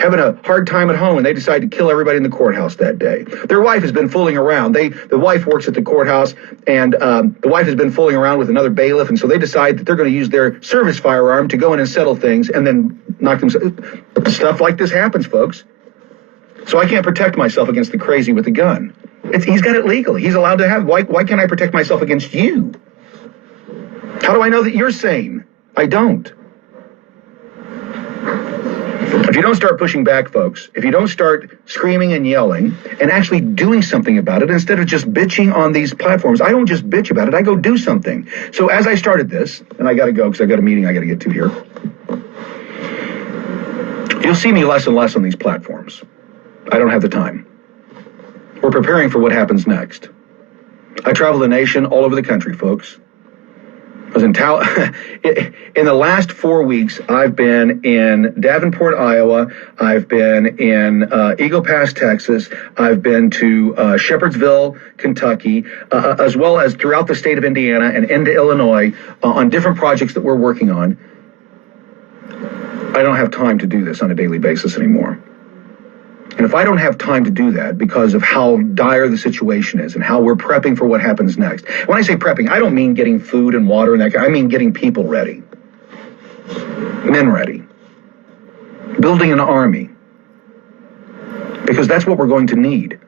having a hard time at home, and they decide to kill everybody in the courthouse that day? Their wife has been fooling around. The wife works at the courthouse, and the wife has been fooling around with another bailiff, and so they decide that they're going to use their service firearm to go in and settle things, and then knock them. Stuff like this happens, folks. So I can't protect myself against the crazy with the gun. He's got it legal. He's allowed to have. Why can't I protect myself against you? How do I know that you're sane? I don't. If you don't start pushing back, folks, if you don't start screaming and yelling and actually doing something about it instead of just bitching on these platforms, I don't just bitch about it, I go do something. So as I started this, and I got to go because I got a meeting I got to get to here, you'll see me less and less on these platforms. I don't have the time. We're preparing for what happens next. I travel the nation, all over the country, folks. I was in in the last 4 weeks, I've been in Davenport, Iowa. I've been in Eagle Pass, Texas. I've been to Shepherdsville, Kentucky, as well as throughout the state of Indiana and into Illinois on different projects that we're working on. I don't have time to do this on a daily basis anymore. And if I don't have time to do that because of how dire the situation is and how we're prepping for what happens next. When I say prepping, I don't mean getting food and water and that kind. I mean getting people ready. Men ready. Building an army. Because that's what we're going to need.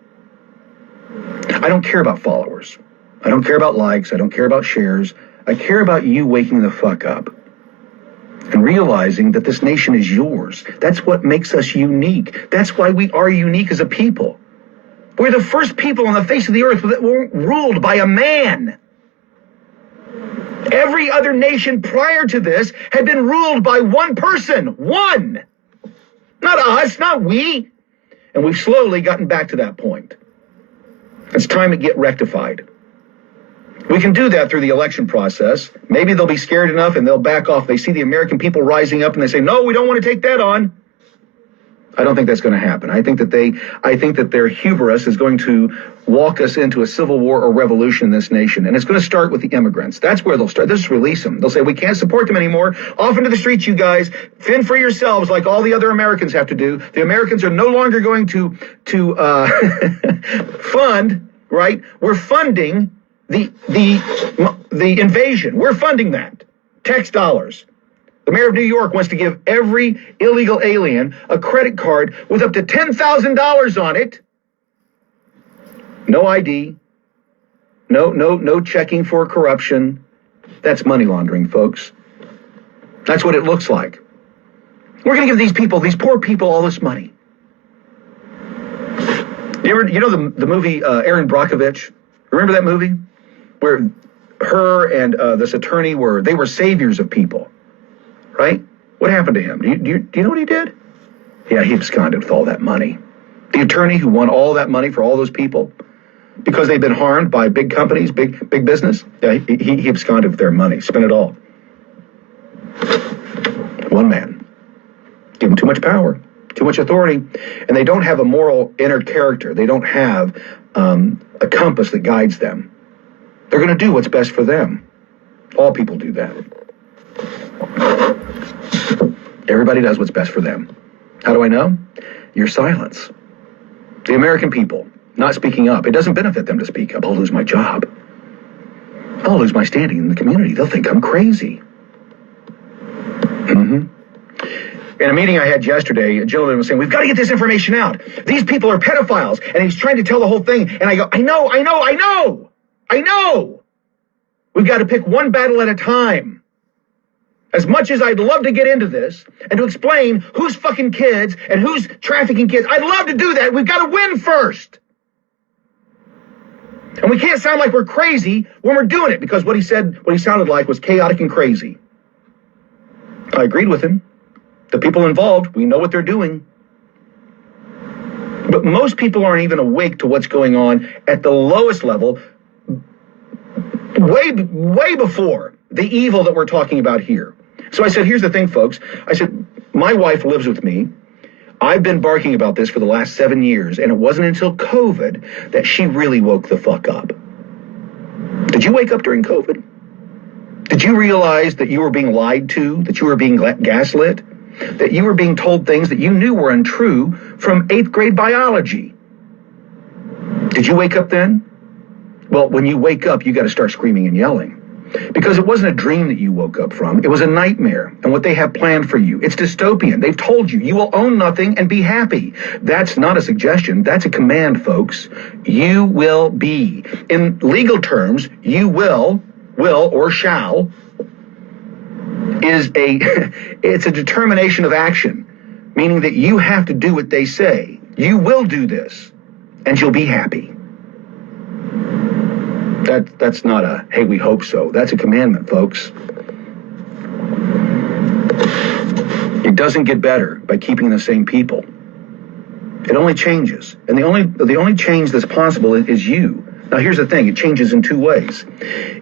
I don't care about followers. I don't care about likes. I don't care about shares. I care about you waking the fuck up and realizing that this nation is yours. That's what makes us unique. That's why we are unique as a people. We're the first people on the face of the earth that weren't ruled by a man. Every other nation prior to this had been ruled by one person. One. Not us, not we. And we've slowly gotten back to that point. It's time to get rectified. We can do that through the election process. Maybe they'll be scared enough and they'll back off. They see the American people rising up and they say, no, we don't want to take that on. I don't think that's going to happen. I think that their hubris is going to walk us into a civil war or revolution in this nation. And it's going to start with the immigrants. That's where they'll start. They'll just release them. They'll say, we can't support them anymore. Off into the streets, you guys. Fend for yourselves like all the other Americans have to do. The Americans are no longer going to fund, right? We're funding the invasion. We're funding that. Tax dollars. The mayor of New York wants to give every illegal alien a credit card with up to $10,000 on it. No ID. No checking for corruption. That's money laundering, folks. That's what it looks like. We're going to give these people, these poor people, all this money. You know the movie Erin Brockovich? Remember that movie? Where her and this attorney they were saviors of people. Right? What happened to him? Do you know what he did? Yeah, he absconded with all that money. The attorney who won all that money for all those people because they've been harmed by big companies, big business. Yeah, he absconded with their money, spent it all. One man. Give him too much power, too much authority, and they don't have a moral inner character. They don't have a compass that guides them. They're going to do what's best for them. All people do that. Everybody does what's best for them. How do I know? Your silence. The American people not speaking up. It doesn't benefit them to speak up. I'll lose my job. I'll lose my standing in the community. They'll think I'm crazy. In a meeting I had yesterday, a gentleman was saying, we've got to get this information out. These people are pedophiles. And he's trying to tell the whole thing. And I go, I know. We've got to pick one battle at a time. As much as I'd love to get into this and to explain who's fucking kids and who's trafficking kids, I'd love to do that. We've got to win first. And we can't sound like we're crazy when we're doing it, because what he sounded like was chaotic and crazy. I agreed with him. The people involved, we know what they're doing. But most people aren't even awake to what's going on at the lowest level, way before the evil that we're talking about here. So I said, here's the thing, folks. I said, my wife lives with me. I've been barking about this for the last 7 years, and it wasn't until COVID that she really woke the fuck up. Did you wake up during COVID? Did you realize that you were being lied to, that you were being gaslit, that you were being told things that you knew were untrue from 8th grade biology? Did you wake up then? Well, when you wake up, you got to start screaming and yelling. Because it wasn't a dream that you woke up from. It was a nightmare. And what they have planned for you, it's dystopian. They've told you, you will own nothing and be happy. That's not a suggestion. That's a command, folks. You will be. In legal terms, you will or shall it's a determination of action, meaning that you have to do what they say. You will do this, and you'll be happy. That's not a, hey, we hope so. That's a commandment, folks. It doesn't get better by keeping the same people. It only changes. And the only change that's possible is you. Now, here's the thing. It changes in two ways.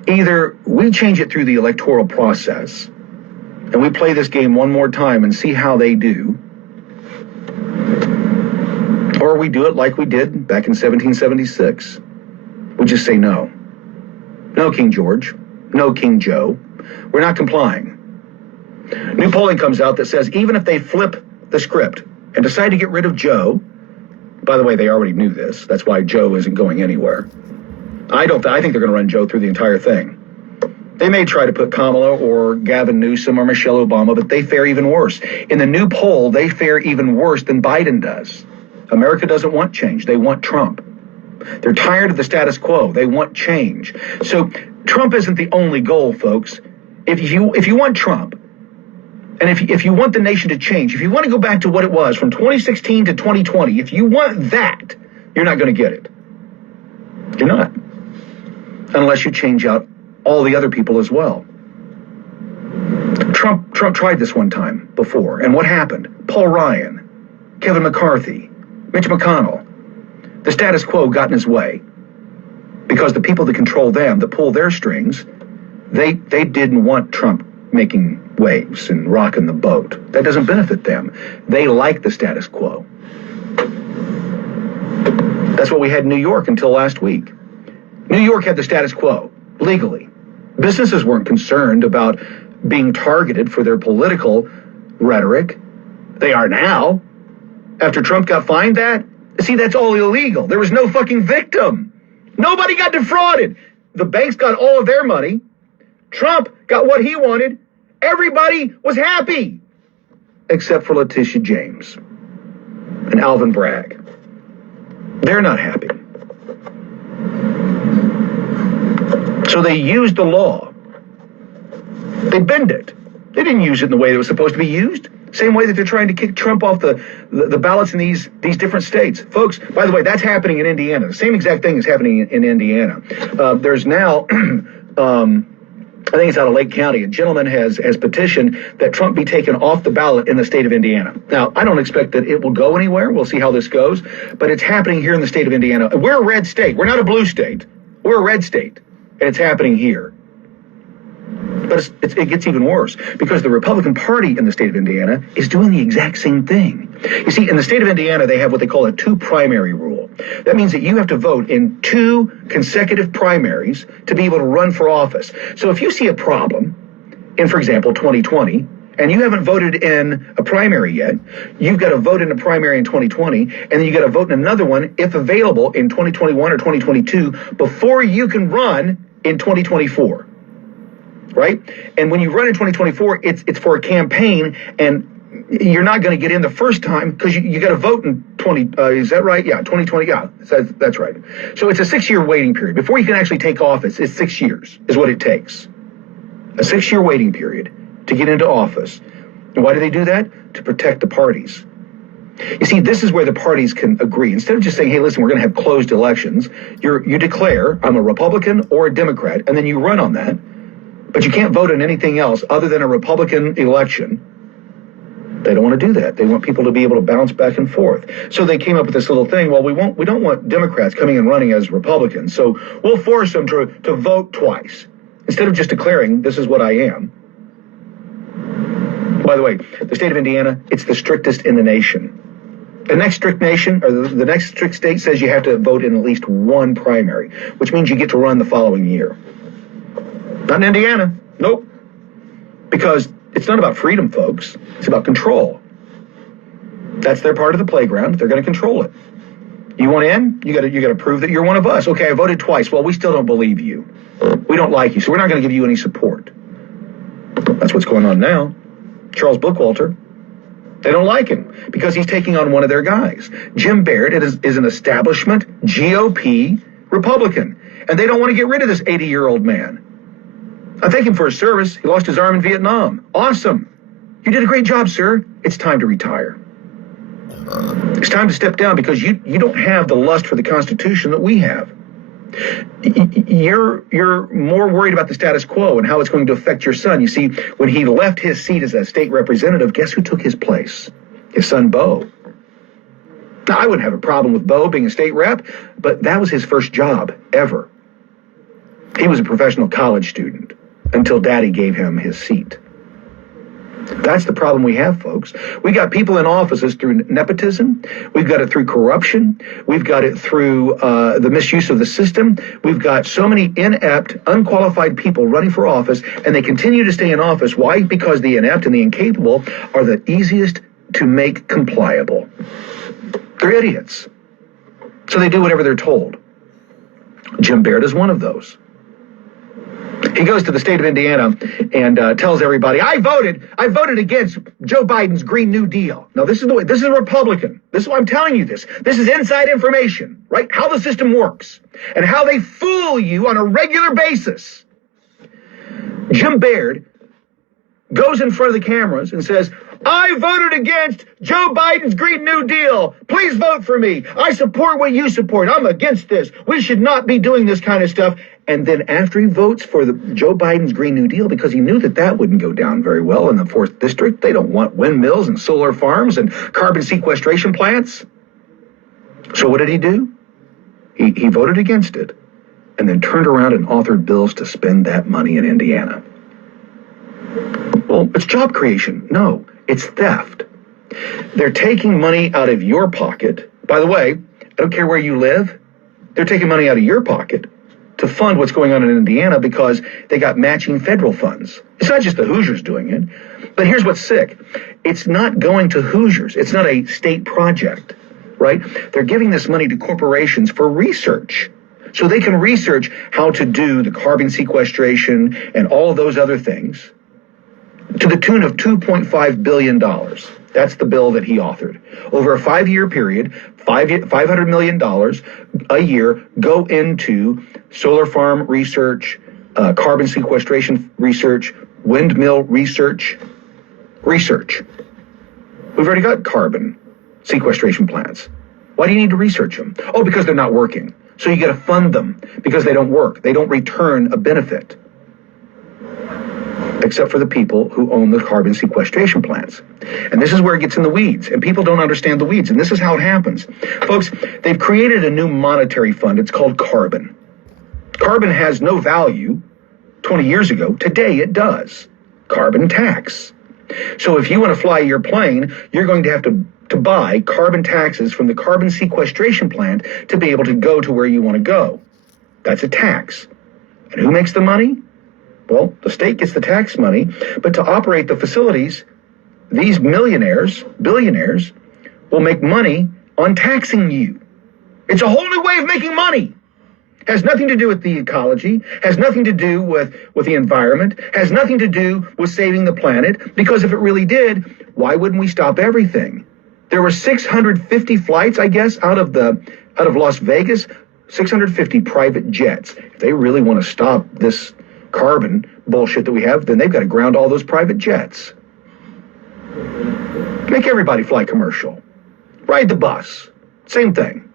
Either we change it through the electoral process, and we play this game one more time and see how they do, or we do it like we did back in 1776. We just say no. No, King George. No, King Joe. We're not complying. New polling comes out that says even if they flip the script and decide to get rid of Joe, by the way, they already knew this. That's why Joe isn't going anywhere. I think they're going to run Joe through the entire thing. They may try to put Kamala or Gavin Newsom or Michelle Obama, but they fare even worse. In the new poll, they fare even worse than Biden does. America doesn't want change. They want Trump. They're tired of the status quo. They want change. So Trump isn't the only goal, folks. If you want Trump, and if you want the nation to change, if you want to go back to what it was from 2016 to 2020, if you want that, you're not going to get it. You're not. Unless you change out all the other people as well. Trump tried this one time before, and what happened? Paul Ryan, Kevin McCarthy, Mitch McConnell. The status quo got in his way because the people that control them, that pull their strings, they didn't want Trump making waves and rocking the boat. That doesn't benefit them. They like the status quo. That's what we had in New York until last week. New York had the status quo, legally. Businesses weren't concerned about being targeted for their political rhetoric. They are now. After Trump got fined that, see, that's all illegal. There was no fucking victim. Nobody got defrauded. The banks got all of their money. Trump got what he wanted. Everybody was happy. Except for Letitia James and Alvin Bragg. They're not happy. So they used the law. They bend it. They didn't use it in the way it was supposed to be used. Same way that they're trying to kick Trump off the ballots in these different states. Folks, by the way, that's happening in Indiana. The same exact thing is happening in Indiana. There's now, I think it's out of Lake County, a gentleman has petitioned that Trump be taken off the ballot in the state of Indiana. Now, I don't expect that it will go anywhere. We'll see how this goes. But it's happening here in the state of Indiana. We're a red state. We're not a blue state. We're a red state. And it's happening here. But it gets even worse because the Republican Party in the state of Indiana is doing the exact same thing. You see, in the state of Indiana, they have what they call a two-primary rule. That means that you have to vote in 2 consecutive primaries to be able to run for office. So if you see a problem in, for example, 2020, and you haven't voted in a primary yet, you've got to vote in a primary in 2020, and then you got to vote in another one, if available, in 2021 or 2022 before you can run in 2024. Right? And when you run in 2024, it's for a campaign, and you're not going to get in the first time because you got to vote in 20. Is that right? Yeah, 2020. Yeah, that's right. So it's a 6-year waiting period before you can actually take office. It's 6 years is what it takes. A 6-year waiting period to get into office. And why do they do that? To protect the parties. You see, this is where the parties can agree. Instead of just saying, hey, listen, we're going to have closed elections, you declare, I'm a Republican or a Democrat, and then you run on that. But you can't vote on anything else other than a Republican election. They don't want to do that. They want people to be able to bounce back and forth. So they came up with this little thing. Well, we don't want Democrats coming and running as Republicans. So we'll force them to vote twice instead of just declaring this is what I am. By the way, the state of Indiana, it's the strictest in the nation. The next strict nation, or the next strict state says you have to vote in at least one primary, which means you get to run the following year. Not in Indiana. Nope. Because it's not about freedom, folks. It's about control. That's their part of the playground. They're going to control it. You want in? You got to prove that you're one of us. Okay, I voted twice. Well, we still don't believe you. We don't like you, so we're not going to give you any support. That's what's going on now. Charles Bookwalter, they don't like him because he's taking on one of their guys. Jim Baird is an establishment GOP Republican, and they don't want to get rid of this 80-year-old man. I thank him for his service. He lost his arm in Vietnam. Awesome. You did a great job, sir. It's time to retire. It's time to step down because you don't have the lust for the Constitution that we have. You're more worried about the status quo and how it's going to affect your son. You see, when he left his seat as a state representative, guess who took his place? His son, Bo. Now, I wouldn't have a problem with Bo being a state rep, but that was his first job ever. He was a professional college student until Daddy gave him his seat. That's the problem we have, folks. We got people in offices through nepotism. We've got it through corruption. We've got it through the misuse of the system. We've got so many inept, unqualified people running for office, and they continue to stay in office. Why? Because the inept and the incapable are the easiest to make compliable. They're idiots. So they do whatever they're told. Jim Baird is one of those. He goes to the state of Indiana and tells everybody, I voted against Joe Biden's Green New Deal. Now, this is the way, this is a Republican. This is why I'm telling you this. This is inside information, right? How the system works and how they fool you on a regular basis. Jim Baird goes in front of the cameras and says, I voted against Joe Biden's Green New Deal. Please vote for me. I support what you support. I'm against this. We should not be doing this kind of stuff. And then after he votes for Joe Biden's Green New Deal, because he knew that wouldn't go down very well in the 4th District, they don't want windmills and solar farms and carbon sequestration plants. So what did he do? He voted against it and then turned around and authored bills to spend that money in Indiana. Well, it's job creation. No, it's theft. They're taking money out of your pocket. By the way, I don't care where you live. They're taking money out of your pocket to fund what's going on in Indiana because they got matching federal funds. It's not just the Hoosiers doing it. But here's what's sick. It's not going to Hoosiers. It's not a state project, right? They're giving this money to corporations for research. So they can research how to do the carbon sequestration and all of those other things to the tune of $2.5 billion. That's the bill that he authored. Over a 5-year period, $500 million a year go into solar farm research, carbon sequestration research, windmill research. We've already got carbon sequestration plants. Why do you need to research them? Oh, because they're not working. So you got to fund them because they don't work. They don't return a benefit. Except for the people who own the carbon sequestration plants. And this is where it gets in the weeds, and people don't understand the weeds, and this is how it happens. Folks, they've created a new monetary fund. It's called carbon. Carbon has no value 20 years ago. Today it does. Carbon tax. So if you want to fly your plane, you're going to have to buy carbon taxes from the carbon sequestration plant to be able to go to where you want to go. That's a tax. And who makes the money? Well, the state gets the tax money, but to operate the facilities, these millionaires, billionaires, will make money on taxing you. It's a whole new way of making money. Has nothing to do with the ecology, has nothing to do with the environment, has nothing to do with saving the planet, because if it really did, why wouldn't we stop everything? There were 650 flights, I guess, out of Las Vegas, 650 private jets. If they really want to stop this carbon bullshit that we have, then they've got to ground all those private jets. Make everybody fly commercial. Ride the bus. Same thing.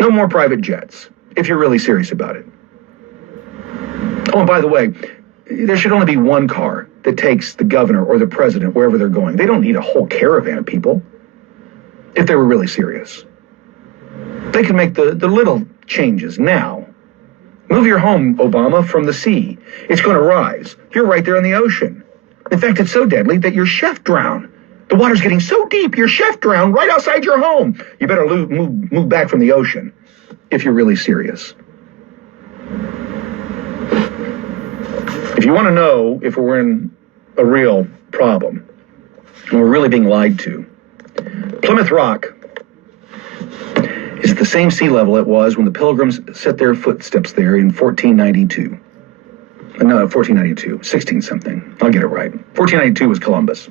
No more private jets, if you're really serious about it. Oh, and by the way, there should only be one car that takes the governor or the president wherever they're going. They don't need a whole caravan of people if they were really serious. They can make the little changes now. Move your home, Obama, from the sea. It's going to rise. You're right there in the ocean. In fact, it's so deadly that your chef drowned. The water's getting so deep, your chef drowned right outside your home. You better move back from the ocean if you're really serious. If you want to know if we're in a real problem and we're really being lied to, Plymouth Rock is at the same sea level it was when the Pilgrims set their footsteps there in 1492. No, 1492, 16-something. I'll get it right. 1492 was Columbus.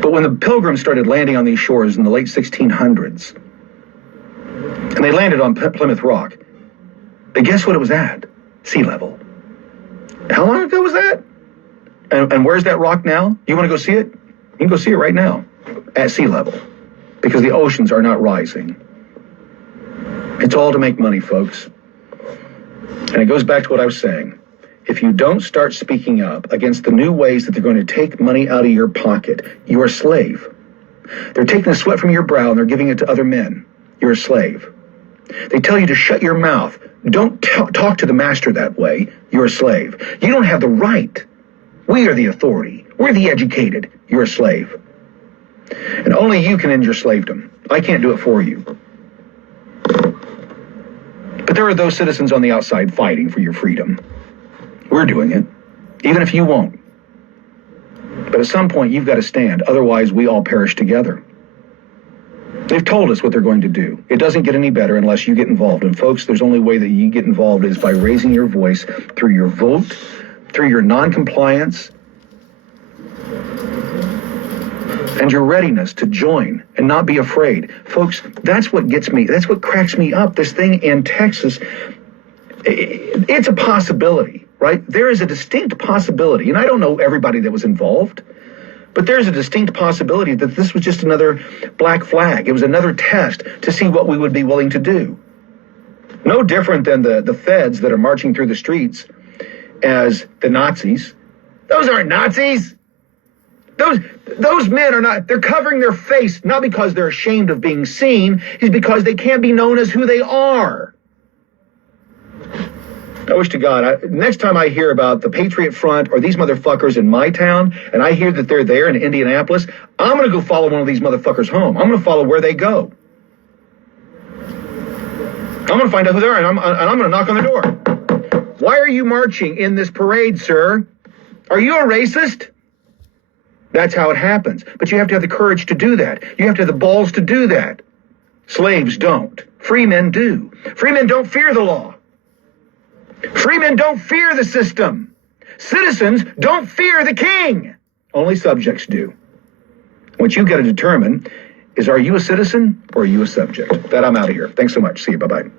But when the Pilgrims started landing on these shores in the late 1600s, and they landed on Plymouth Rock, but guess what it was at? Sea level. How long ago was that? And where's that rock now? You want to go see it? You can go see it right now at sea level because the oceans are not rising. It's all to make money, folks. And it goes back to what I was saying. If you don't start speaking up against the new ways that they're going to take money out of your pocket, you're a slave. They're taking the sweat from your brow and they're giving it to other men. You're a slave. They tell you to shut your mouth. Don't talk to the master that way. You're a slave. You don't have the right. We are the authority. We're the educated. You're a slave. And only you can end your slavedom. I can't do it for you. But there are those citizens on the outside fighting for your freedom. We're doing it, even if you won't. But at some point, you've got to stand. Otherwise, we all perish together. They've told us what they're going to do. It doesn't get any better unless you get involved. And folks, there's only way that you get involved is by raising your voice through your vote, through your non-compliance, and your readiness to join and not be afraid. Folks, that's what gets me, that's what cracks me up. This thing in Texas, it's a possibility, right? There is a distinct possibility, and I don't know everybody that was involved, but there's a distinct possibility that this was just another black flag. It was another test to see what we would be willing to do. No different than the feds that are marching through the streets as the Nazis. Those aren't Nazis. Those men are not, they're covering their face, not because they're ashamed of being seen, it's because they can't be known as who they are. I wish to God, next time I hear about the Patriot Front or these motherfuckers in my town, and I hear that they're there in Indianapolis, I'm going to go follow one of these motherfuckers home. I'm going to follow where they go. I'm going to find out who they are, and I'm going to knock on the door. Why are you marching in this parade, sir? Are you a racist? That's how it happens. But you have to have the courage to do that. You have to have the balls to do that. Slaves don't. Free men do. Free men don't fear the law. Free men don't fear the system. Citizens don't fear the king. Only subjects do. What you've got to determine is, are you a citizen or are you a subject? That I'm out of here. Thanks so much. See you. Bye-bye.